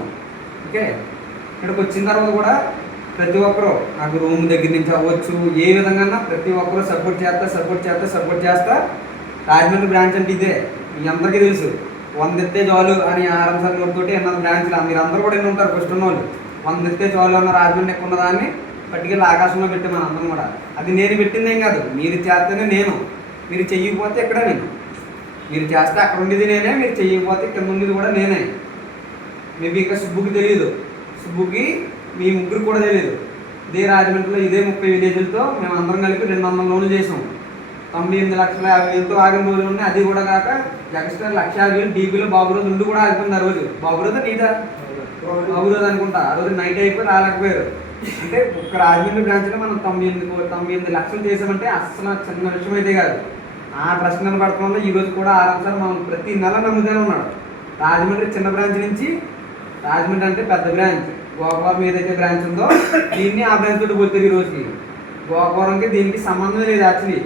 ఓకే ఇక్కడికి వచ్చిన తర్వాత కూడా ప్రతి ఒక్కరూ నాకు రూమ్ దగ్గర నుంచి అవ్వచ్చు ఏ విధంగా ప్రతి ఒక్కరూ సపోర్ట్ చేస్తా రాజమండ్రి బ్రాంచ్ అంటే ఇదే మీ అందరికీ తెలుసు 100 ఎత్తే చాలు అని ఆరామ్ సార్ నోటితోటి ఎన్నో బ్రాంచ్లు మీరు అందరూ కూడా ఎన్ని ఉంటారు ఫస్ట్ ఉన్న వాళ్ళు 100 ఎత్తే చాలు అన్న రాజమండ్రి ఎక్కువ ఉన్నదాన్ని పట్టుకెళ్ళి ఆకాశంలో పెట్టి మన అందరం కూడా అది నేను పెట్టింది ఏం కాదు మీరు చేస్తేనే నేను మీరు చెయ్యకపోతే ఇక్కడ నేను మీరు చేస్తే అక్కడ ఉండేది నేనే మీరు చెయ్యకపోతే కింద ఉండేది కూడా నేనే మేబీ ఇంకా సుబ్బుకి తెలియదు సుబ్బుకి మీ ముగ్గురు కూడా తెలియదు ఇదే రాజమండ్రిలో ఇదే 30 విలేజ్లతో మేము అందరం కలిపి 200 లోన్లు చేసాం 98,50,000తో ఆగిన రోజులు ఉన్నాయి అది కూడా కాక ఎక్స్ట్రా 1,50,000 డీపీలో బాబురోజు ఉండి కూడా ఆగిపోయింది ఆ రోజు బాబురోజు నీదా బాబురోజు అనుకుంటా ఆ రోజు నైట్ అయిపోయి రాలేకపోయారు అంటే ఒక్క రాజమండ్రి బ్రాంచ్లో మనం 98 లక్షలు చేసామంటే అసలు చిన్న విషయం అయితే కాదు ఆ ట్రస్ట్ కనబడుతుందో ఈ రోజు కూడా ఆరామ్ సార్ మనం ప్రతి నెల నమ్ముతూనే ఉన్నాడు రాజమండ్రి చిన్న బ్రాంచ్ నుంచి రాజమండ్రి అంటే పెద్ద బ్రాంచ్ గోకవరం ఏదైతే బ్రాంచ్ ఉందో దీన్ని ఆ బ్రాంచ్ తోటి పోతారు ఈ రోజుకి గోకవరంకి దీనికి సంబంధం లేదు యాక్చువల్లీ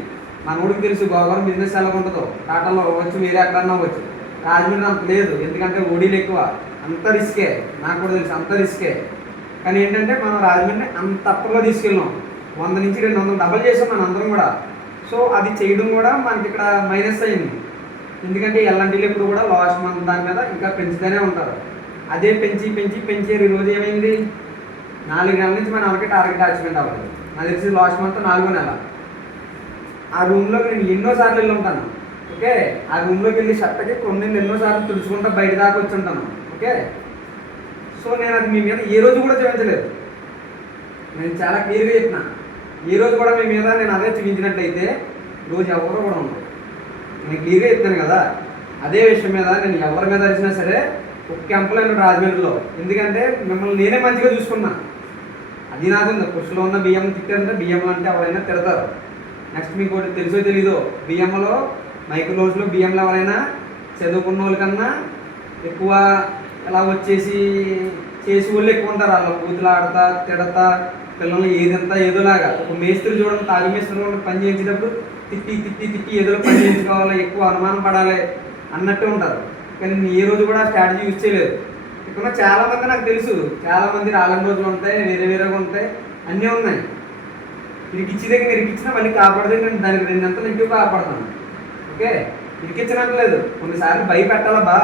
మన ఊరికి తెలుసు గోకవరం బిజినెస్ ఎలా ఉంటుందో టాటాలో అవ్వచ్చు వేరే ఎక్కడన్నా అవ్వచ్చు రాజమండ్రి అంత లేదు ఎందుకంటే ఓడీలు ఎక్కువ అంత రిస్కే నాకు కూడా తెలుసు అంత రిస్కే కానీ ఏంటంటే మనం రాజమండ్రి అంత అప్పట్లో తీసుకెళ్ళాం 100 నుంచి 200 డబల్ చేసాం మన అందరం కూడా సో అది చేయడం కూడా మనకి ఇక్కడ మైనస్ అయింది ఎందుకంటే ఎల్ఎన్టీలు ఎప్పుడు కూడా లాస్ట్ మంత్ దాని మీద ఇంకా పెంచుతూనే ఉంటారు అదే పెంచారు ఈరోజు ఏమైంది 4 నెలల నుంచి మన వాళ్ళకి టార్గెట్ అచీవ్మెంట్ అవ్వాలి నాకు తెలిసి లాస్ట్ మంత్ 4వ నెల ఆ రూమ్లోకి నేను ఎన్నోసార్లు వెళ్ళి ఉంటాను ఓకే ఆ రూమ్లోకి వెళ్ళి షర్ట్కి కొన్ని ఎన్నోసార్లు తుడుచుకుంటా బయట దాకా వచ్చి ఉంటాను ఓకే సో నేను అది మీ మీద ఏ రోజు కూడా చూపించలేదు నేను చాలా క్లియర్గా చెప్పిన ఏ రోజు కూడా మీ మీద నేను అదే చూపించినట్లయితే రోజు ఎవరు కూడా ఉండదు నేను క్లియర్గా చెప్తాను కదా అదే విషయం మీద నేను ఎవరి మీద వచ్చినా సరే ఒక క్యాంపులో రాజమండ్రిలో ఎందుకంటే మిమ్మల్ని నేనే మంచిగా చూసుకున్నా అది నాకుంది పుష్లో ఉన్న బియ్యం తిట్టారంటే బియ్యం అంటే ఎవరైనా తిడతారు నెక్స్ట్ మీకు ఒకటి తెలుసో తెలీదో బియ్యంలో మైక్రో రోజులో బియ్యంలో ఎవరైనా చదువుకున్న వాళ్ళకన్నా ఎక్కువ అలా వచ్చేసి చేసి వాళ్ళు ఎక్కువ ఉంటారు వాళ్ళు కూతులు ఆడతా తిడతా పిల్లల్ని ఏదంతా ఏదోలాగా ఒక మేస్త్రి చూడండి, తాగి మేస్త్రి చూడండి, పని చేయించేటప్పుడు తిట్టి తిట్టి తిట్టి ఏదో పని చేయించుకోవాలి, ఎక్కువ అనుమానం పడాలి అన్నట్టు ఉంటారు. కానీ నేను ఏ రోజు కూడా స్ట్రాటజీ యూజ్ చేయలేదు. ఇక్కడ చాలా మంది నాకు తెలుసు, చాలా మంది రాలని రోజులు ఉంటాయి, వేరే వేరేగా ఉంటాయి, అన్నీ ఉన్నాయి. ఇరికిచ్చి దగ్గర ఇరికిచ్చినా మళ్ళీ కాపాడితే నేను దానికి 2 అంతలు ఎక్కువ కాపాడుతాను. ఓకే, ఇరికిచ్చినట్లేదు, కొన్నిసార్లు భయపెట్టాలా బా.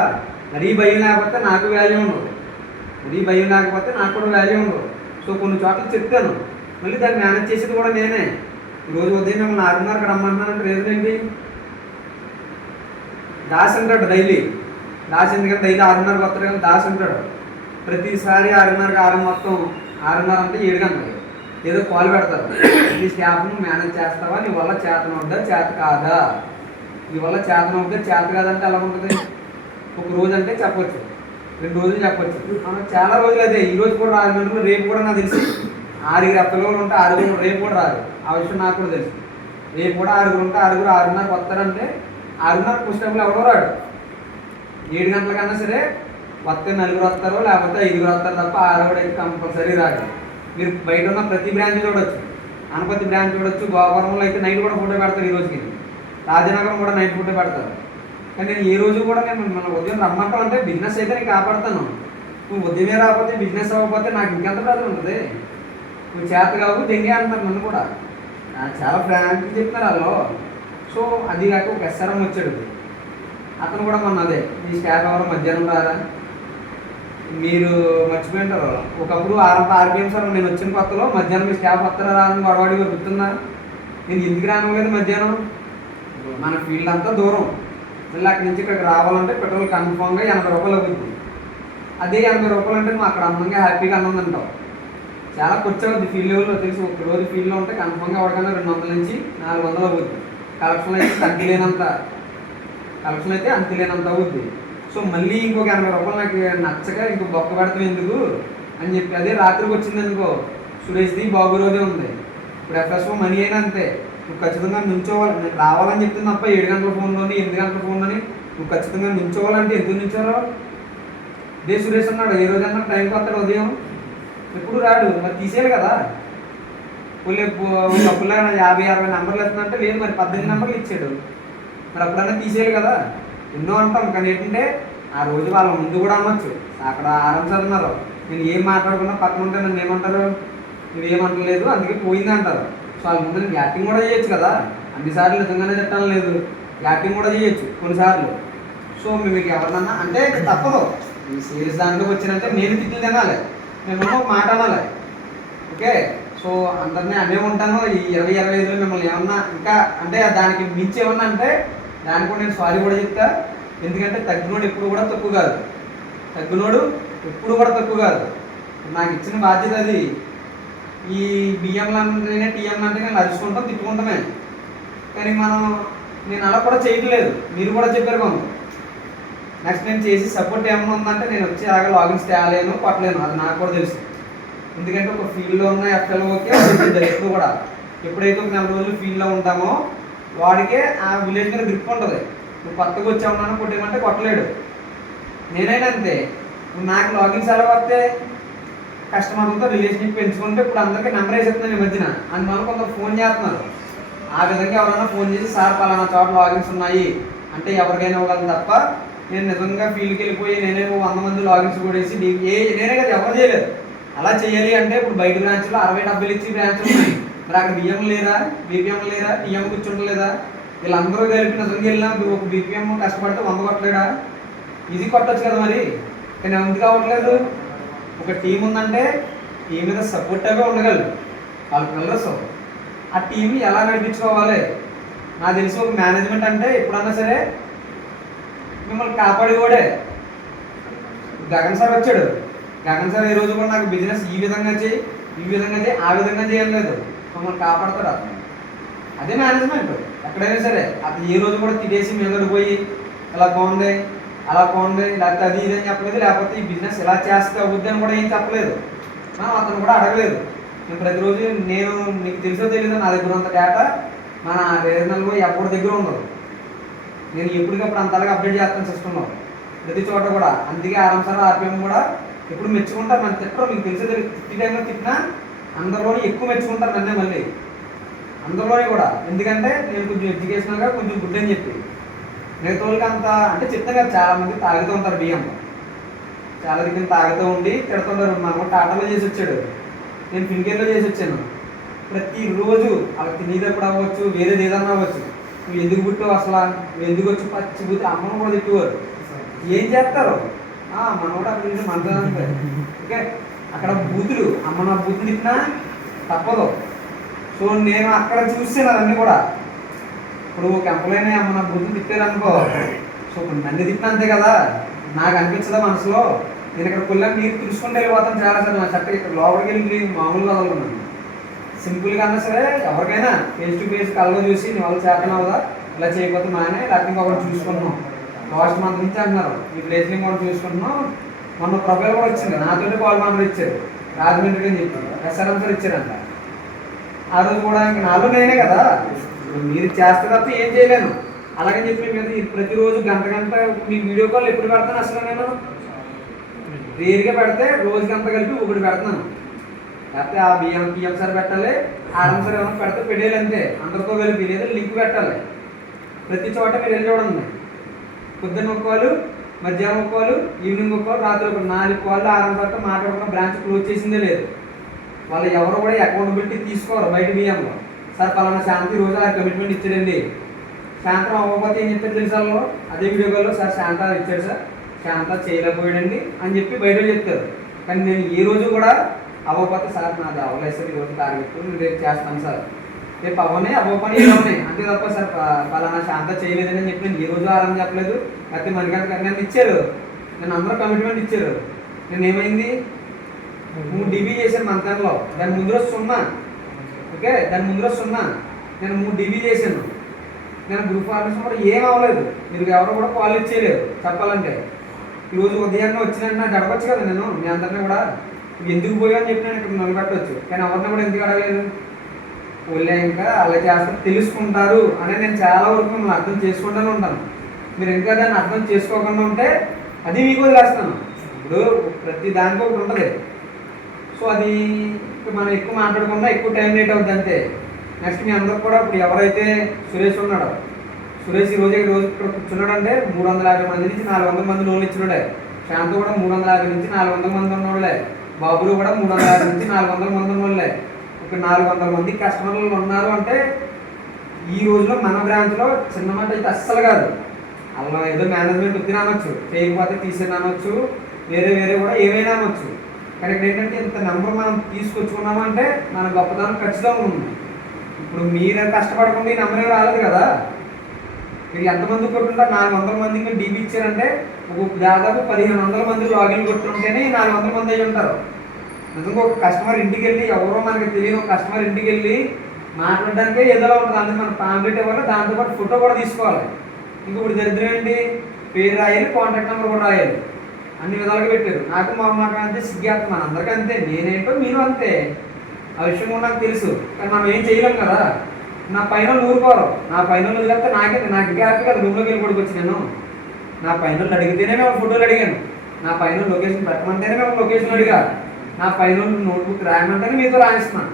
మరీ భయం లేకపోతే నాకు వాల్యూ ఉండదు, మరీ భయం లేకపోతే నాకు కూడా వాల్యూ ఉండదు. సో కొన్ని చోట్ల చెప్తాను, మళ్ళీ దాన్ని మేనేజ్ చేసేది కూడా నేనే. ఈరోజు ఉదయం మిమ్మల్ని 6:30కి రమ్మంటున్నానంటే రీజన్ ఏంటి? దాస్ ఉంటాడు డైలీ, దాస్ ఎందుకంటే డైలీ 6:30కి వస్తాడు కానీ దాస్ ఉంటాడు. ప్రతిసారి 6:30కి 6 మొత్తం 6:30 అంటే 7 గంటలకి ఏదో కాల్ పెడతారు, ఈ స్టాఫ్ను మేనేజ్ చేస్తావా, నీ వల్ల చేతనవుద్దా చేత కాదా, నీ వల్ల చేతనవుద్దా చేత కాదంటే ఎలా ఉంటుంది? ఒక రోజు అంటే చెప్పొచ్చు, 2 రోజులు చెప్పొచ్చు, చాలా రోజులు అదే. ఈ రోజు కూడా 6 గంటలు, రేపు కూడా నాకు తెలుసు 6 పిల్లలు ఉంటే 6 రేపు కూడా రాదు, ఆ విషయం నాకు కూడా తెలుసు. రేపు కూడా 6 ఉంటే 6 6:30కి వస్తారంటే 6:30 పుస్తకంలో ఎవడో రాడు. 7 గంటలకన్నా సరే వస్తే 4 వస్తారు, లేకపోతే 5 వస్తారు తప్ప 6 అయితే కంపల్సరీ రాడు. మీరు బయట ఉన్న ప్రతి బ్రాంచ్ చూడొచ్చు, అనపతి బ్రాంచ్ చూడొచ్చు, గోపురంలో అయితే నైట్ కూడా ఫోటో పెడతారు, ఈ రోజుకి రాజనగరం కూడా నైట్ ఫోటో పెడతారు. కానీ నేను ఏ రోజు కూడా నేను మన ఉదయం రమ్మంటాం అంటే బిజినెస్ అయితే నేను కాపాడుతాను. నువ్వు ఉదయమే రాకపోతే బిజినెస్ అవ్వకపోతే నాకు ఇంకెంత బాధ ఉంటుంది? నువ్వు చేత కావు దెంగే అంటారు నన్ను కూడా, చాలా ఫ్రాంక్గా చెప్తున్నారు వాళ్ళు. సో అది కాక ఒక ఎస్ఆర్ఎం వచ్చాడు, అతను కూడా మొన్న అదే మీ స్టాఫ్ ఎవరు మధ్యాహ్నం రారా, మీరు మర్చిపోయింటారు. ఒకప్పుడు 6 PM సార్ నేను వచ్చిన కొత్తలో మధ్యాహ్నం మీ స్టాఫ్ వస్తారా రాని గొడవడి గుర్తుందా? నేను ఎందుకు రానివ్వలేదు మధ్యాహ్నం? మన ఫీల్డ్ అంతా దూరం, మళ్ళీ అక్కడి నుంచి ఇక్కడికి రావాలంటే పెట్రోల్ కన్ఫామ్గా 80 రూపాయలు అవుతుంది. అదే 80 రూపాయలు అంటే నువ్వు అక్కడ అందంగా హ్యాపీగా అన్నం తింటావు. చాలా ఖర్చు అవుతుంది ఫీల్డ్ లెవెల్లో తెలుసు. ఒక రోజు ఫీల్డ్లో ఉంటే కన్ఫామ్గా ఎవరికైనా 200 నుంచి 400 అవుతుంది. కలెక్షన్ అయితే అంతిలేనంత అవుద్ది. సో మళ్ళీ ఇంకొక 80 రూపాయలు నాకు నచ్చక ఇంకో బొక్క పెడతాం ఎందుకు అని చెప్పి అదే రాత్రికి వచ్చింది అనుకో, సురేష్ది బాబు రోజే ఉంది. ఇప్పుడు FSO మనీ అయినా అంతే, నువ్వు ఖచ్చితంగా నుంచోవాలి. నేను రావాలని చెప్తుంది తప్ప 7 గంటల ఫోన్లోని 8 గంటల ఫోన్లోని నువ్వు ఖచ్చితంగా నుంచోవాలంటే ఎందుకు నుంచోరో? ఇదే సురేష్ అన్నాడు, ఏ రోజన్నా టైంకి వస్తాడు ఉదయం, ఎప్పుడు రాడు, మరి తీసేయాలి కదా. అప్పుడులా 50-60 నెంబర్లు ఇస్తుందంటే లేదు, మరి 18 నెంబర్లు ఇచ్చాడు, మరి అప్పుడన్నా తీసేయాలి కదా. ఎన్నో అంటాం, కానీ ఏంటంటే ఆ రోజు వాళ్ళ ముందు కూడా అనొచ్చు. అక్కడ ఆరంసార్ అన్నారు, నేను ఏం మాట్లాడుకున్నా పక్కన ఉంటే నన్ను ఏమంటారు, నువ్వేమంటలేదు అందుకే పోయింది అంటారు. సో వాళ్ళ ముందు నేను యాక్టింగ్ కూడా చేయొచ్చు కదా, అన్నిసార్లు నిజంగానే తిట్టాలి లేదు, యాక్టింగ్ కూడా చేయొచ్చు కొన్నిసార్లు. సో మీకు ఎవరినన్నా అంటే తప్పదు, ఈ సేల్స్ దాంట్లోకి వచ్చినంటే నేను తిట్లు తినాలి, నేను ఒక మాట అనాలి. ఓకే, సో అందరినీ అనే ఉంటాను. ఈ 20-25లో మిమ్మల్ని ఏమన్నా ఇంకా అంటే దానికి మించి ఏమన్నా అంటే దానికి కూడా నేను సారీ కూడా చెప్తా. ఎందుకంటే తగ్గినోడు ఎప్పుడు కూడా తక్కువ కాదు, నాకు ఇచ్చిన బాధ్యత అది. ఈ బియ్యంలు అంటేనే టీఎంలు అంటే నేను అరుచుకుంటాం తిట్టుకుంటామే, కానీ నేను అలా కూడా చేయట్లేదు. మీరు కూడా చెప్పారు కొంత. నెక్స్ట్ నేను చేసి సపోర్ట్ ఏమన్నా ఉందంటే నేను వచ్చి అలాగే లాగిన్స్ తేలేను కొట్టలేను, అది నాకు కూడా తెలుసు. ఎందుకంటే ఒక ఫీల్డ్లో ఉన్న FLOకే ఎప్పుడు కూడా ఎప్పుడైతే ఒక 4 రోజులు ఫీల్డ్లో ఉంటామో వాడికే ఆ విలేజ్ మీద గ్రిప్ ఉంటుంది. నువ్వు కొత్తగా వచ్చామన్నా కొట్టేయమంటే కొట్టలేడు. నేనైనా అంతే, నాకు లాగిన్స్ ఎలా వస్తే కస్టమర్లతో రిలేషన్షిప్ పెంచుకుంటే ఇప్పుడు అందరికీ నెంబర్ వేసేస్తున్నాను ఈ మధ్యన. అందువల్ల కొందరు ఫోన్ చేస్తున్నారు. ఆ విధంగా ఎవరైనా ఫోన్ చేసి సార్ పలానా చోట లాగిన్స్ ఉన్నాయి అంటే ఎవరికైనా ఇవ్వగలను తప్ప నేను నిజంగా ఫీల్డ్కి వెళ్ళిపోయి నేనే 100 మంది లాగిన్స్ కూడా వేసి నేనే కదా ఎవరు చేయలేదు. అలా చేయాలి అంటే ఇప్పుడు బయట బ్రాంచ్లో 60-70 ఇచ్చి బ్రాంచ్లు ఉన్నాయి, మరి అక్కడ బియ్యం లేరా, BPM లేరా, టీఎం కూర్చుంటలేదా? వీళ్ళందరూ కలిపి నిజంగా వెళ్ళినా ఒక BPM కష్టపడితే 100 కొట్టలేడా? ఇది కొట్టచ్చు కదా మరి, కానీ ఎందుకు కావట్లేదు? ఒక టీం ఉందంటే టీం మీద సపోర్టివ్గా ఉండగలరు వాళ్ళ పిల్లర్స్. ఆ టీంని ఎలా నడిపించుకోవాలి? నాకు తెలిసి ఒక మేనేజ్మెంట్ అంటే ఎప్పుడన్నా సరే మిమ్మల్ని కాపాడేవాడే. గగన్ సార్ వచ్చాడు, గగన్ సార్ ఈ రోజు కూడా నాకు బిజినెస్ ఈ విధంగా చేయి ఆ విధంగా చేయలేదు, మమ్మల్ని కాపాడతాడు అతను. అదే మేనేజ్మెంట్ ఎక్కడైనా సరే. అతను ఏ రోజు కూడా తినేసి మీద పోయి ఇలా బాగుంది అలా బాగుంది లేకపోతే అది ఇది అని చెప్పలేదు, లేకపోతే ఈ బిజినెస్ ఎలా చేస్తే అవుద్ది అని కూడా ఏం చెప్పలేదు. అతను కూడా అడగలేదు. నేను ప్రతిరోజు నీకు తెలుసో తెలీదు, నా దగ్గర అంత డేటా మన రీజనల్లో ఎవరి దగ్గర ఉండదు. నేను ఎప్పటికప్పుడు అంతలాగా అప్డేట్ చేస్తాను సిస్టంలో ప్రతి చోట కూడా. అందుకే ఆరంసార్ RPM కూడా ఎప్పుడు మెచ్చుకుంటారు, మన తిట్టరు. మీకు తెలిసే తిట్టి టైంలో తిట్టినా అందరిలోనే ఎక్కువ మెచ్చుకుంటారు నన్నే మళ్ళీ, అందరిలోనే కూడా. ఎందుకంటే నేను కొంచెం ఎడ్యుకేషనల్గా కొంచెం గుడ్ అని చెప్పి మిగతా వాళ్ళకి అంత అంటే చెప్తాను కదా, చాలామంది తాగుతూ ఉంటారు బియ్యం, చాలా దగ్గర తాగుతూ ఉండి తిడుతుంటారు. మా అమ్మ టాటాలో చేసి వచ్చాడు, నేను ఫింకేర్లో చేసి వచ్చాను. ప్రతిరోజు అలా తినేటప్పుడు అవ్వచ్చు, వేరేది ఏదన్నా అవ్వచ్చు, నువ్వు ఎందుకు పుట్టావు అసలు, నువ్వు ఎందుకు వచ్చి పచ్చి బుద్ధి అమ్మను కూడా తిట్టేవారు. ఏం చేస్తారు మన కూడా అక్కడ మంచిదంటే ఓకే, అక్కడ బూతులు అమ్మ నా బూతులు తిట్టినా తప్పదు. సో నేను అక్కడ చూసాను అవన్నీ కూడా. ఇప్పుడు ఒక ఎంప్లాయీని అమ్మ నా బూతులు తిట్టారనుకో, సో ఇప్పుడు నన్ను తిట్టిన అంతే కదా, నాకు అనిపించదా మనసులో. నేను ఇక్కడ పుల్లని నీరు తెలుసుకుంటే వెళ్ళిపోతాను చాలాసార్లు. నా చట్ట ఇక్కడ లోపలికి వెళ్ళి మామూలుగా వదలుకున్నాను. సింపుల్గా అన్నా సరే ఎవరికైనా ఫేస్ టు ఫేస్ కళ్ళలో చూసి నీ వాళ్ళు చేతనవుదా, ఇలా చేయకపోతే మానే, లేకపోతే ఇంకొకటి చూసుకుంటున్నాం. లాస్ట్ మంత్ నుంచి అంటున్నారు ఈ ప్లేస్లో ఇంకొకటి చూసుకుంటున్నాం. మొన్న ప్రొఫైల్ కూడా వచ్చింది, నాతోటి కాల్ మెంబర్ ఇచ్చారు రాజమండ్రికి అని చెప్పి, ఎస్ఆర్ఎం సార్ ఇచ్చారంట. ఆ రోజు కూడా ఇంక నాలో నేనే కదా, మీరు చేస్తే తప్ప ఏం చేయలేను. అలాగని చెప్పి మీద ప్రతిరోజు గంట మీ వీడియో కాల్ ఎప్పుడు పెడతాను అసలు నేను రేరుగా పెడితే రోజుకి అంతా కలిపి ఒకటి పెడతాను. లేకపోతే ఆ పిఎం సార్ పెట్టాలి, ఆర్ఎం సార్ ఏమైనా పెడితే పెట్టేయాలి అంతే, అందరితో కలిపి. లేదా లింక్ పెట్టాలి ప్రతి చోట. మీరు వెళ్ళి చూడండి, పొద్దున్న ఒక కాలు, మధ్యాహ్నం ఒక కాలు, ఈవినింగ్ ఒక కాలు, రాత్రి ఒక 4 కాళ్ళు ఆర్ఎం సార్తో మాట్లాడుకున్న బ్రాంచ్ క్లోజ్ చేసిందే లేదు. వాళ్ళు ఎవరు కూడా అకౌంటబిలిటీ తీసుకోరు బయట బియ్యంలో. సార్ పలానా శాంతి రోజు ఆ కమిట్మెంట్ ఇచ్చాడండి, శాంతం అవ్వకపోతే ఏం చెప్పారు తెలుసు వాళ్ళు అదే వీడియో కాల్లో, సార్ శాంత ఇచ్చాడు సార్, శాంత చేయలేకపోయాడండి అని చెప్పి బయట చెప్తారు. కానీ నేను ఏ రోజు కూడా అవ్వకపోతే సార్ నాది అవ్వలేదు సార్, ఈరోజు టార్గెట్ నేను రేపు చేస్తాను సార్, రేపు అవ్వనే అవ్వపని ఏమవునాయి అంతే తప్ప సార్ పలానా శాంత చేయలేదని చెప్పి నేను ఏ రోజు ఆరాధన చెప్పలేదు. లేకపోతే మనకంటే నన్ను ఇచ్చారు, నేను అందరూ కమిట్మెంట్ ఇచ్చారు. నేను ఏమైంది 3 DB చేశాను మంత్రంలో, దాని ముందు రోజు 0 ఓకే, దాని ముందు రోజు 0 నేను 3 DB చేశాను. నేను గ్రూప్ ఫార్మేషన్ కూడా ఏం అవ్వలేదు, మీరు ఎవరు కూడా కాల్ ఇచ్చేయలేదు చెప్పాలంటే. ఈరోజు ఉదయాన్నే వచ్చినట్టు నాకు అడగచ్చు కదా, నేను మీ అందరినీ కూడా ఎందుకు పోయా అని చెప్పి నేను ఇక్కడ నిలబెట్టవచ్చు. కానీ ఎవరిని కూడా ఎందుకు అడగలేదు, వాళ్ళే ఇంకా అలా చేస్తారు తెలుసుకుంటారు అని నేను చాలా వరకు మిమ్మల్ని అర్థం చేసుకుంటూనే ఉంటాను. మీరు ఇంకా దాన్ని అర్థం చేసుకోకుండా ఉంటే అది మీకు వదిలేస్తాను. ఇప్పుడు ప్రతి దానికి ఒకటి ఉంటుంది. సో అది మనం ఎక్కువ మాట్లాడకుండా ఎక్కువ టైం లేట్ అవుతుంది అంతే. నెక్స్ట్ మీ అందరికి కూడా ఇప్పుడు ఎవరైతే సురేష్ ఉన్నాడో, సురేష్ ఈరోజు ఇక్కడ కూర్చున్నాడంటే 350 మంది నుంచి 400 మంది లోన్లు ఇచ్చినాడే. శాంత కూడా 350 నుంచి 400 మంది ఉన్నోళ్ళే. బాబులు కూడా 350 నుంచి 400 మంది ఉన్నోళ్ళే. ఒక 400 మంది కస్టమర్లు ఉన్నారు అంటే ఈ రోజులో మన బ్రాంచ్లో చిన్న మాట అయితే అస్సలు కాదు. అలా ఏదో మేనేజ్మెంట్ వద్దు అనొచ్చు, చేయకపోతే తీసేది అనొచ్చు, వేరే కూడా ఏమైనా అనొచ్చు. కానీ ఇక్కడ ఏంటంటే ఇంత నెంబర్ మనం తీసుకొచ్చుకున్నామంటే మన గొప్పతనం ఖచ్చితంగా ఉంది. ఇప్పుడు మీరు కష్టపడకుండా ఈ నెంబర్ ఏమి రాలేదు కదా. మీరు ఎంతమంది కొట్టుంటారు, 400 మందికి మీరు డీబీ ఇచ్చారంటే దాదాపు 1500 మంది లాగిన్ కొట్టుంటేనే 400 మంది అయ్యి ఉంటారు. నిజంగా ఒక కస్టమర్ ఇంటికి వెళ్ళి, ఎవరో మనకి తెలియని ఒక కస్టమర్ ఇంటికి వెళ్ళి మాట్లాడడానికే ఏదోలా ఉంటుంది. అందుకే మన పాంప్లెట్ ఇవ్వాలి, దాంతోపాటు ఫోటో కూడా తీసుకోవాలి. ఇంకొకటి దరిద్రం ఏంటి, పేరు రాయాలి, కాంటాక్ట్ నెంబర్ కూడా రాయాలి, అన్ని విధాలుగా పెట్టారు. మాకు అంతే సిగ్గేస్తుంది, మన అందరికీ అంతే, నేనేంటో మీరు అంతే. ఆ విషయం కూడా నాకు తెలుసు, కానీ మనం ఏం చేయలేం కదా. నా పైన ఊరుకోరు, నా పైన వదిలేస్తే నాకు హ్యాపీ కదా. రూమ్లోకి వెళ్ళి పడుకోవచ్చు నేను. నా పైన అడిగితేనే మేము ఫోటోలు అడిగాను, నా పైన లొకేషన్ పెట్టమంటేనే మేము లొకేషన్ అడిగా, నా పైన నోట్బుక్ రాయమంటేనే మీతో రాయిస్తున్నాను.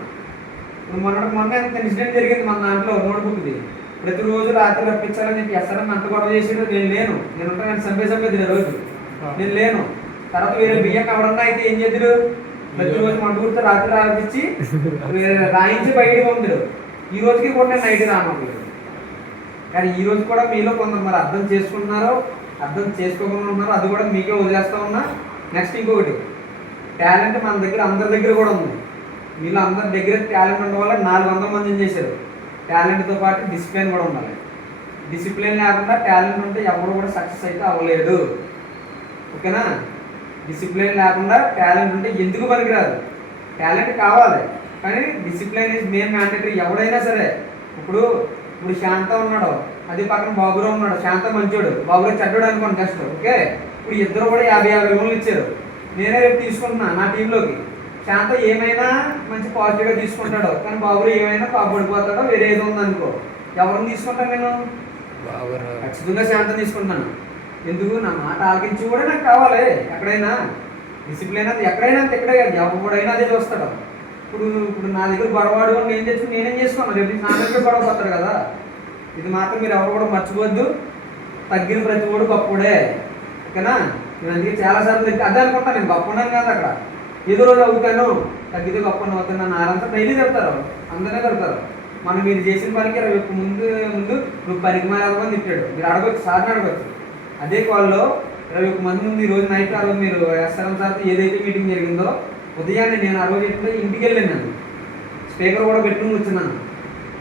ఇప్పుడు మొన్న ఎంత ఇన్సిడెంట్ జరిగింది మన దాంట్లో నోట్బుక్ది. ప్రతిరోజు రాత్రి రప్పించాలని చెప్పి ఎస్ఆర్ఎం అంత గొడవ చేసేది. నేను ఉంటాను, నేను చంపేది రోజు నేను లేను. తర్వాత వేరే బియ్యం ఎవరన్నా అయితే ఏం చేద్దరు, ప్రతిరోజు మండుగుడితో రాత్రి రాయించి రాయించి బయటికి పంపుతారు. ఈ రోజుకి కూడా నేను నైట్ రానట్లేదు. కానీ ఈ రోజు కూడా మీలో కొంతమంది అర్థం చేసుకుంటున్నారో అర్థం చేసుకోకుండా ఉన్నారో అది కూడా మీకే వదిలేస్తా ఉన్నా. నెక్స్ట్ ఇంకొకటి, టాలెంట్ మన దగ్గర అందరి దగ్గర కూడా ఉంది. మీలో అందరి దగ్గర టాలెంట్ ఉండడం వల్ల 400 మందిని చేశారు. టాలెంట్తో పాటు డిసిప్లిన్ కూడా ఉండాలి. డిసిప్లిన్ లేకుండా టాలెంట్ ఉంటే ఎవరు కూడా సక్సెస్ అయితే అవ్వలేదు, ఓకేనా. డిసిప్లిన్ లేకుండా టాలెంట్ ఉంటే ఎందుకు పనికిరాదు. టాలెంట్ కావాలి కానీ డిసిప్లిన్ ఈజ్ మెయిన్ మ్యాండేటరీ. ఎవడైనా సరే ఇప్పుడు శాంత ఉన్నాడు, అది పక్కన బాబురావు ఉన్నాడు. శాంత మంచోడు, బాబురావు చెడ్డోడు అనుకోండి జస్ట్ ఓకే. ఇప్పుడు ఇద్దరు కూడా 50 లోన్లు ఇచ్చారు. నేనే రేపు తీసుకుంటున్నా నా టీంలోకి. శాంత ఏమైనా మంచి పాజిటివ్గా తీసుకుంటాడు, కానీ బాబురావు ఏమైనా పడిపోతాడో వేరే ఏదో ఉందనుకో, ఎవరిని తీసుకుంటాను నేను? ఖచ్చితంగా శాంతం తీసుకుంటాను. ఎందుకు, నా మాట ఆలకించి కూడా నాకు కావాలి. ఎక్కడైనా డిసిప్లిన్ అది ఎక్కడైనా అంత ఎక్కడే కాదు, ఎవడైనా అదే చూస్తాడు. ఇప్పుడు ఇప్పుడు నా దగ్గర గొడవాడు అని నేను తెచ్చుకుని నేనేం చేసుకున్నాను, రేపు నా దగ్గర గొడవ పోతాడు కదా. ఇది మాత్రం మీరు ఎవరు కూడా మర్చిపోవద్దు. తగ్గిన ప్రతి వాడు గొప్పడే, ఓకేనా? నేను అందుకే చాలాసార్లు అదే అనుకుంటాను, నేను గొప్ప ఉన్నాను కాదు. అక్కడ ఏదో రోజు అవుతాను, తగ్గితే గొప్ప అవుతాను నన్ను ఆరంతా డైలీ చెప్తారు, అందరే చెప్తారు. మనం మీరు చేసిన పనికి ముందు నువ్వు పనికి మారేదని తిట్టాడు. మీరు అడగచ్చు, సార్ని అడగచ్చు. అదే కాల్లో 21 మంది ముందు ఈ రోజు నైట్ ఆ రోజు మీరు ఎస్ఆర్ఎం సార్తో ఏదైతే మీటింగ్ జరిగిందో ఉదయాన్నే నేను ఆ రోజు ఎప్పుడు ఇంటికి వెళ్ళాను, స్పీకర్ కూడా పెట్టుకుని కూర్చున్నాను.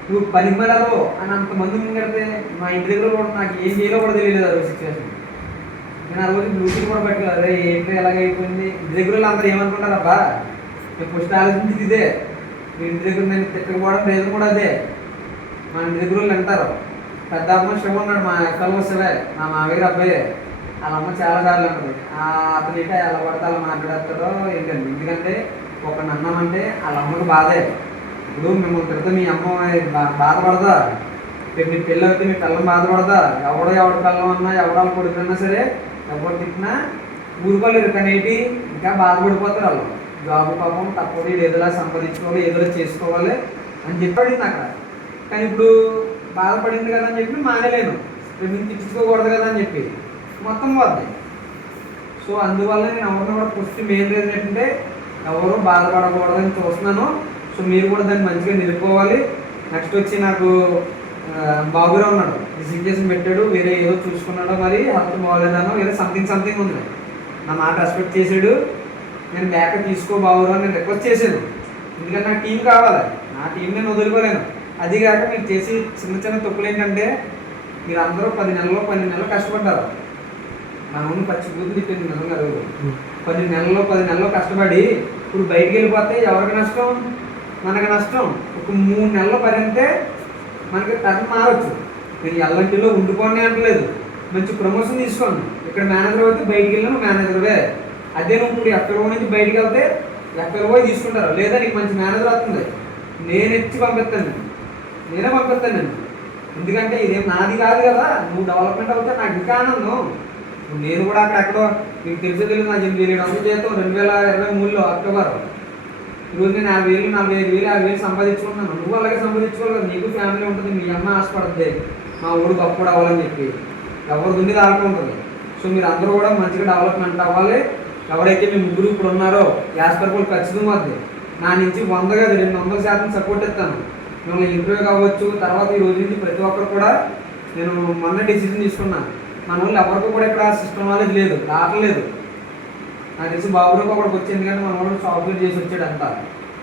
నువ్వు పనికి మారాలో అని అంతమంది ముందు కడితే మా ఇంటి దగ్గర కూడా నాకు ఏం చేయాలో కూడా తెలియలేదు ఆ రోజు సిచ్యువేషన్. నేను ఆ రోజు బ్లూటూత్ కూడా పెట్టుకోలేదు. అదే ఏంటో ఎలాగైపోయింది, ఇంటి దగ్గర అందరూ ఏమనుకుంటారబ్బా, నేను ఫస్ట్ ఆలోచించింది ఇదే. మీ ఇంటి దగ్గర నేను తిట్టకపోవడం రీజన్ కూడా అదే. మా ఇంటి దగ్గర వాళ్ళు అంటారు, పెద్ద అమ్మ శివ ఉన్నాడు మా ఎక్కలు వస్తే మా మామయ్య అబ్బాయి, వాళ్ళ అమ్మ చాలా సార్లు అంటుంది అతనిక ఎలా పడితే అలా మాట్లాడతాడో ఏంటండి. ఎందుకంటే ఒక అన్నామంటే వాళ్ళ అమ్మకు బాధే. ఇప్పుడు మిమ్మల్ని తిడితే మీ అమ్మ బాధపడదా, రేపు మీ పెళ్ళి అయితే మీ పిల్లం బాధపడదా, ఎవడి పిల్లం అన్నా ఎవడాలు కొడుకున్నా సరే ఎవరు తిట్టినా ఊరుకోలేరు. కానీ ఏంటి ఇంకా బాధపడిపోతారు వాళ్ళు. జాబ్ పాపం తప్పదు, ఏదోలా సంపాదించుకోవాలి, ఏదోలా చేసుకోవాలి అని చెప్పాడింది అక్కడ. కానీ ఇప్పుడు బాధపడింది కదా అని చెప్పి మానేలేను, మేము తిట్టించుకోకూడదు కదా అని చెప్పి మొత్తం పోద్ది. సో అందువల్ల నేను ఎవరిని కూడా ఫస్ట్ మెయిన్ రీజన్ ఏంటంటే ఎవరు బాధపడకూడదని చూస్తున్నాను. సో మీరు కూడా దాన్ని మంచిగా నిలుపుకోవాలి. నెక్స్ట్ వచ్చి నాకు బాబురా ఉన్నాడు, రిజిగ్నేషన్ పెట్టాడు, వేరే ఏదో చూసుకున్నాడో మరి హెల్త్ బాగోలేదనో ఏదో సంథింగ్ ఉంది. నా మాట రెస్పెక్ట్ చేశాడు. నేను బ్యాకప్ తీసుకో బాబురా నేను రిక్వెస్ట్ చేశాను, ఎందుకంటే నాకు టీం కావాలి, నా టీం నేను వదులుకోలేను. అదిగాక మీరు చేసి చిన్న తప్పులు ఏంటంటే మీరు అందరూ 10 నెలలు 12 నెలలు కష్టపడ్డారు. మా ఊరిని పచ్చి బూతులు తిప్పింది నిజంగా. 10 నెలల్లో కష్టపడి ఇప్పుడు బయటికి వెళ్ళిపోతే ఎవరికి నష్టం, మనకి నష్టం. ఒక 3 నెలలు పడింటే మనకి టర్న్ మారచ్చు. మీరు ఎల్లంటిలో ఉండిపోండి అనట్లేదు, మంచి ప్రమోషన్ తీసుకోండి. ఇక్కడ మేనేజర్ అయితే బయటికి వెళ్ళిన మేనేజర్వే. అదే నువ్వు ఇప్పుడు ఎక్కడో నుంచి బయటికి వెళ్తే ఎక్కడికి పోయి తీసుకుంటారు. లేదా నీకు మంచి మేనేజర్ వస్తుంది, నేనే పంపిస్తాను. ఎందుకంటే ఇదేం నాది కాదు కదా, నువ్వు డెవలప్మెంట్ అవుతే నాకు ఇంకా ఆనందం. నేను కూడా అక్కడెక్కడో మీకు తెలియదు నాకు 8,700 చేస్తాం 2023లో అక్టోబర్. ఈరోజు నేను 50,000 45,000 50,000 సంపాదించుకున్నాను. నువ్వు అలాగే సంపాదించుకోవాలి కదా, నీకు ఫ్యామిలీ ఉంటుంది, మీ అమ్మ ఆశపడుతుంది మా ఊరు గొప్పడు అవ్వాలని చెప్పి. ఎవరు దుండి దాకా ఉంటుంది. సో మీరు అందరూ కూడా మంచిగా డెవలప్మెంట్ అవ్వాలి. ఎవరైతే మీ ముగ్గురు ఇప్పుడు ఉన్నారో యాస్పర్పుల్ ఖచ్చితంగా వద్దు. నా నుంచి 100 కాదు 200% సపోర్ట్ ఇస్తాను. మిమ్మల్ని ఇంటర్వ్యూ కావచ్చు. తర్వాత ఈ రోజు నుంచి ప్రతి ఒక్కరు కూడా నేను మొన్న డెసిషన్ తీసుకున్నాను, మన వాళ్ళు ఎవరికి కూడా ఇక్కడ సిస్టమ్ నాలెడ్జ్ లేదు, రావట్లేదు. నాకు తెలిసి బాబులోకి ఒకటికి వచ్చి, ఎందుకంటే మన వాళ్ళు సాఫ్ట్వేర్ చేసి వచ్చాడు అంతా.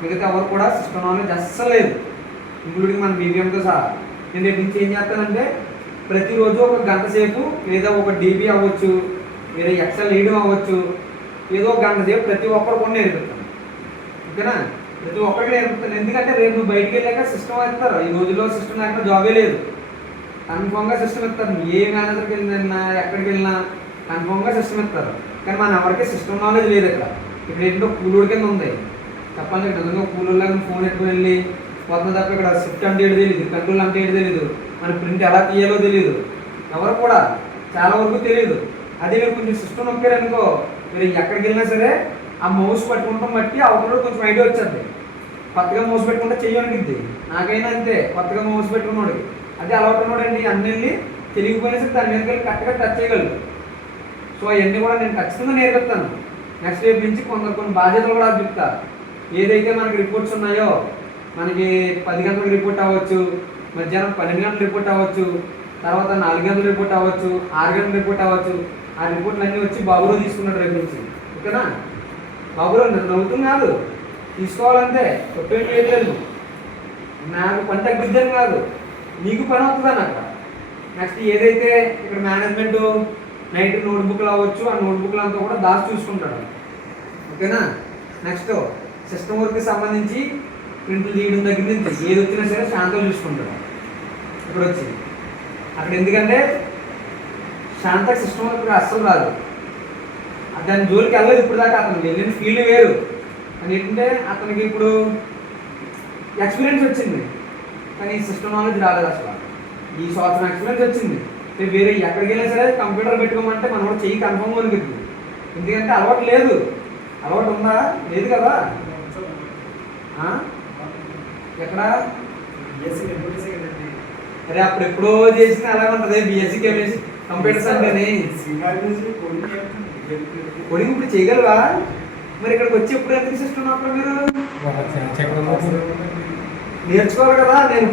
మిగతా ఎవరు కూడా సిస్టమ్ నాలెడ్జ్ అస్సలు లేదు, ఇంక్లూడింగ్ మన బీబీఎంతో సహా. నేను రేపు నుంచి ఏం చేస్తానంటే ప్రతిరోజు 1 గంట సేపు లేదా 1 DB అవ్వచ్చు, లేదా ఎక్సెల్ వేయడం అవ్వచ్చు, ఏదో 1 గంట సేపు ప్రతి ఒక్కరు కూడా నేర్పిస్తాను, ఓకేనా? ప్రతి ఒక్కరికి నేర్పుతాను. ఎందుకంటే రేపు నువ్వు బయటికి వెళ్ళాక సిస్టమ్ ఇస్తారు. ఈ రోజుల్లో సిస్టమ్ లేకుండా జాబే లేదు. కన్ఫామ్గా సిస్టమ్ ఇస్తారు. ఏ మేనేజర్కి వెళ్ళినా ఎక్కడికి వెళ్ళినా కన్ఫామ్గా సిస్టమ్ ఇస్తారు. కానీ మన ఎవరికి సిస్టమ్ నాలెడ్జ్ లేదు. ఇక్కడ ఏంటో కూలూరు కింద ఉంది చెప్పాలి. ఇక్కడ నిజంగా కూలూరులాగా ఫోన్ ఎట్టుకుని వెళ్ళి పోతున్న తప్ప ఇక్కడ షిఫ్ట్ అంటే ఏంటి తెలియదు, కంట్రోల్ అంటే ఏంటి తెలియదు, మన ప్రింట్ ఎలా తీయాలో తెలియదు, ఎవరు కూడా చాలా వరకు తెలియదు. అదే మీరు కొంచెం సిస్టమ్ నొక్కారనుకో, మీరు ఎక్కడికి వెళ్ళినా సరే ఆ మౌస్ పట్టుకుంటాం బట్టి అవతల కొంచెం ఐడియా వచ్చేది. కొత్తగా మౌస్ పెట్టుకుంటే చెయ్యనిద్ది, నాకైనా అంతే. కొత్తగా మౌస్ పెట్టుకున్నాడు అదే అలవాటు ఉన్నాడండి, అన్నీ తెలియకపోయినా సరే దాని మీదకి వెళ్ళి కరెక్ట్గా టచ్ చేయగలరు. సో అవన్నీ కూడా నేను ఖచ్చితంగా నేర్పిస్తాను. నెక్స్ట్ రేపు నుంచి కొన్ని బాధ్యతలు కూడా చెప్తా. ఏదైతే మనకి రిపోర్ట్స్ ఉన్నాయో, మనకి 10 గంటలకు రిపోర్ట్ అవ్వచ్చు, మధ్యాహ్నం 12 గంటల రిపోర్ట్ అవ్వచ్చు, తర్వాత 4 గంటల రిపోర్ట్ అవ్వచ్చు, 6 గంటల రిపోర్ట్ అవ్వచ్చు. ఆ రిపోర్ట్లు అన్నీ వచ్చి బాబులో తీసుకున్నాడు రేపు నుంచి, ఓకేనా? బాబులో నవ్వుతుంది కాదు, తీసుకోవాలంటే తప్పేం చేయట్లేదు. నాకు పని తగ్గిద్దని కాదు, నీకు పని అవుతుందని అక్కడ. నెక్స్ట్ ఏదైతే ఇక్కడ మేనేజ్మెంట్ నైట్ నోట్బుక్లు అవ్వచ్చు, ఆ నోట్బుక్లు అంతా కూడా దాచి చూసుకుంటాడు, ఓకేనా? నెక్స్ట్ సిస్టమ్ వర్క్కి సంబంధించి ప్రింట్లు తీయడం దగ్గర నుంచి ఏది వచ్చినా సరే శాంతం చూసుకుంటాడు. ఇక్కడ వచ్చి అక్కడ ఎందుకంటే శాంతకు సిస్టమ్ వర్క్ అస్సలు రాదు, దాని జోలికి వెళ్ళలేదు ఇప్పుడు దాకా. అతను వెళ్ళిన ఫీల్డ్ వేరు. అని ఏంటంటే అతనికి ఇప్పుడు ఎక్స్పీరియన్స్ వచ్చింది, కానీ సిస్టమ్ నాలెడ్జ్ రాలేదు అసలు. ఈ సంవత్సరం ఎక్స్పీరియన్స్ వచ్చింది, వేరే ఎక్కడికి వెళ్ళినా సరే కంప్యూటర్ పెట్టుకోమంటే మనం కూడా చెయ్యి కన్ఫర్మ్ అనిపిస్తుంది. ఎందుకంటే అలవాటు లేదు. అలవాటు ఉందా? లేదు కదా. ఎక్కడ బీఎస్సీ కంప్యూటర్స్ కదండి. అరే అప్పుడు ఎప్పుడో చేసిన ఎలా ఉంటుంది బీఎస్సీ కెమిస్ట్రీ కంప్యూటర్స్ అంటేనే శ్రీనాథ్ కోడింగ్ కోడింగ్ ఇప్పుడు చేయగలవా? మరి ఇక్కడికి వచ్చి ఎప్పుడు ఎందుకు సిస్టమ్ అప్పుడు మీరు నేర్చుకోవాలి కదా. నేను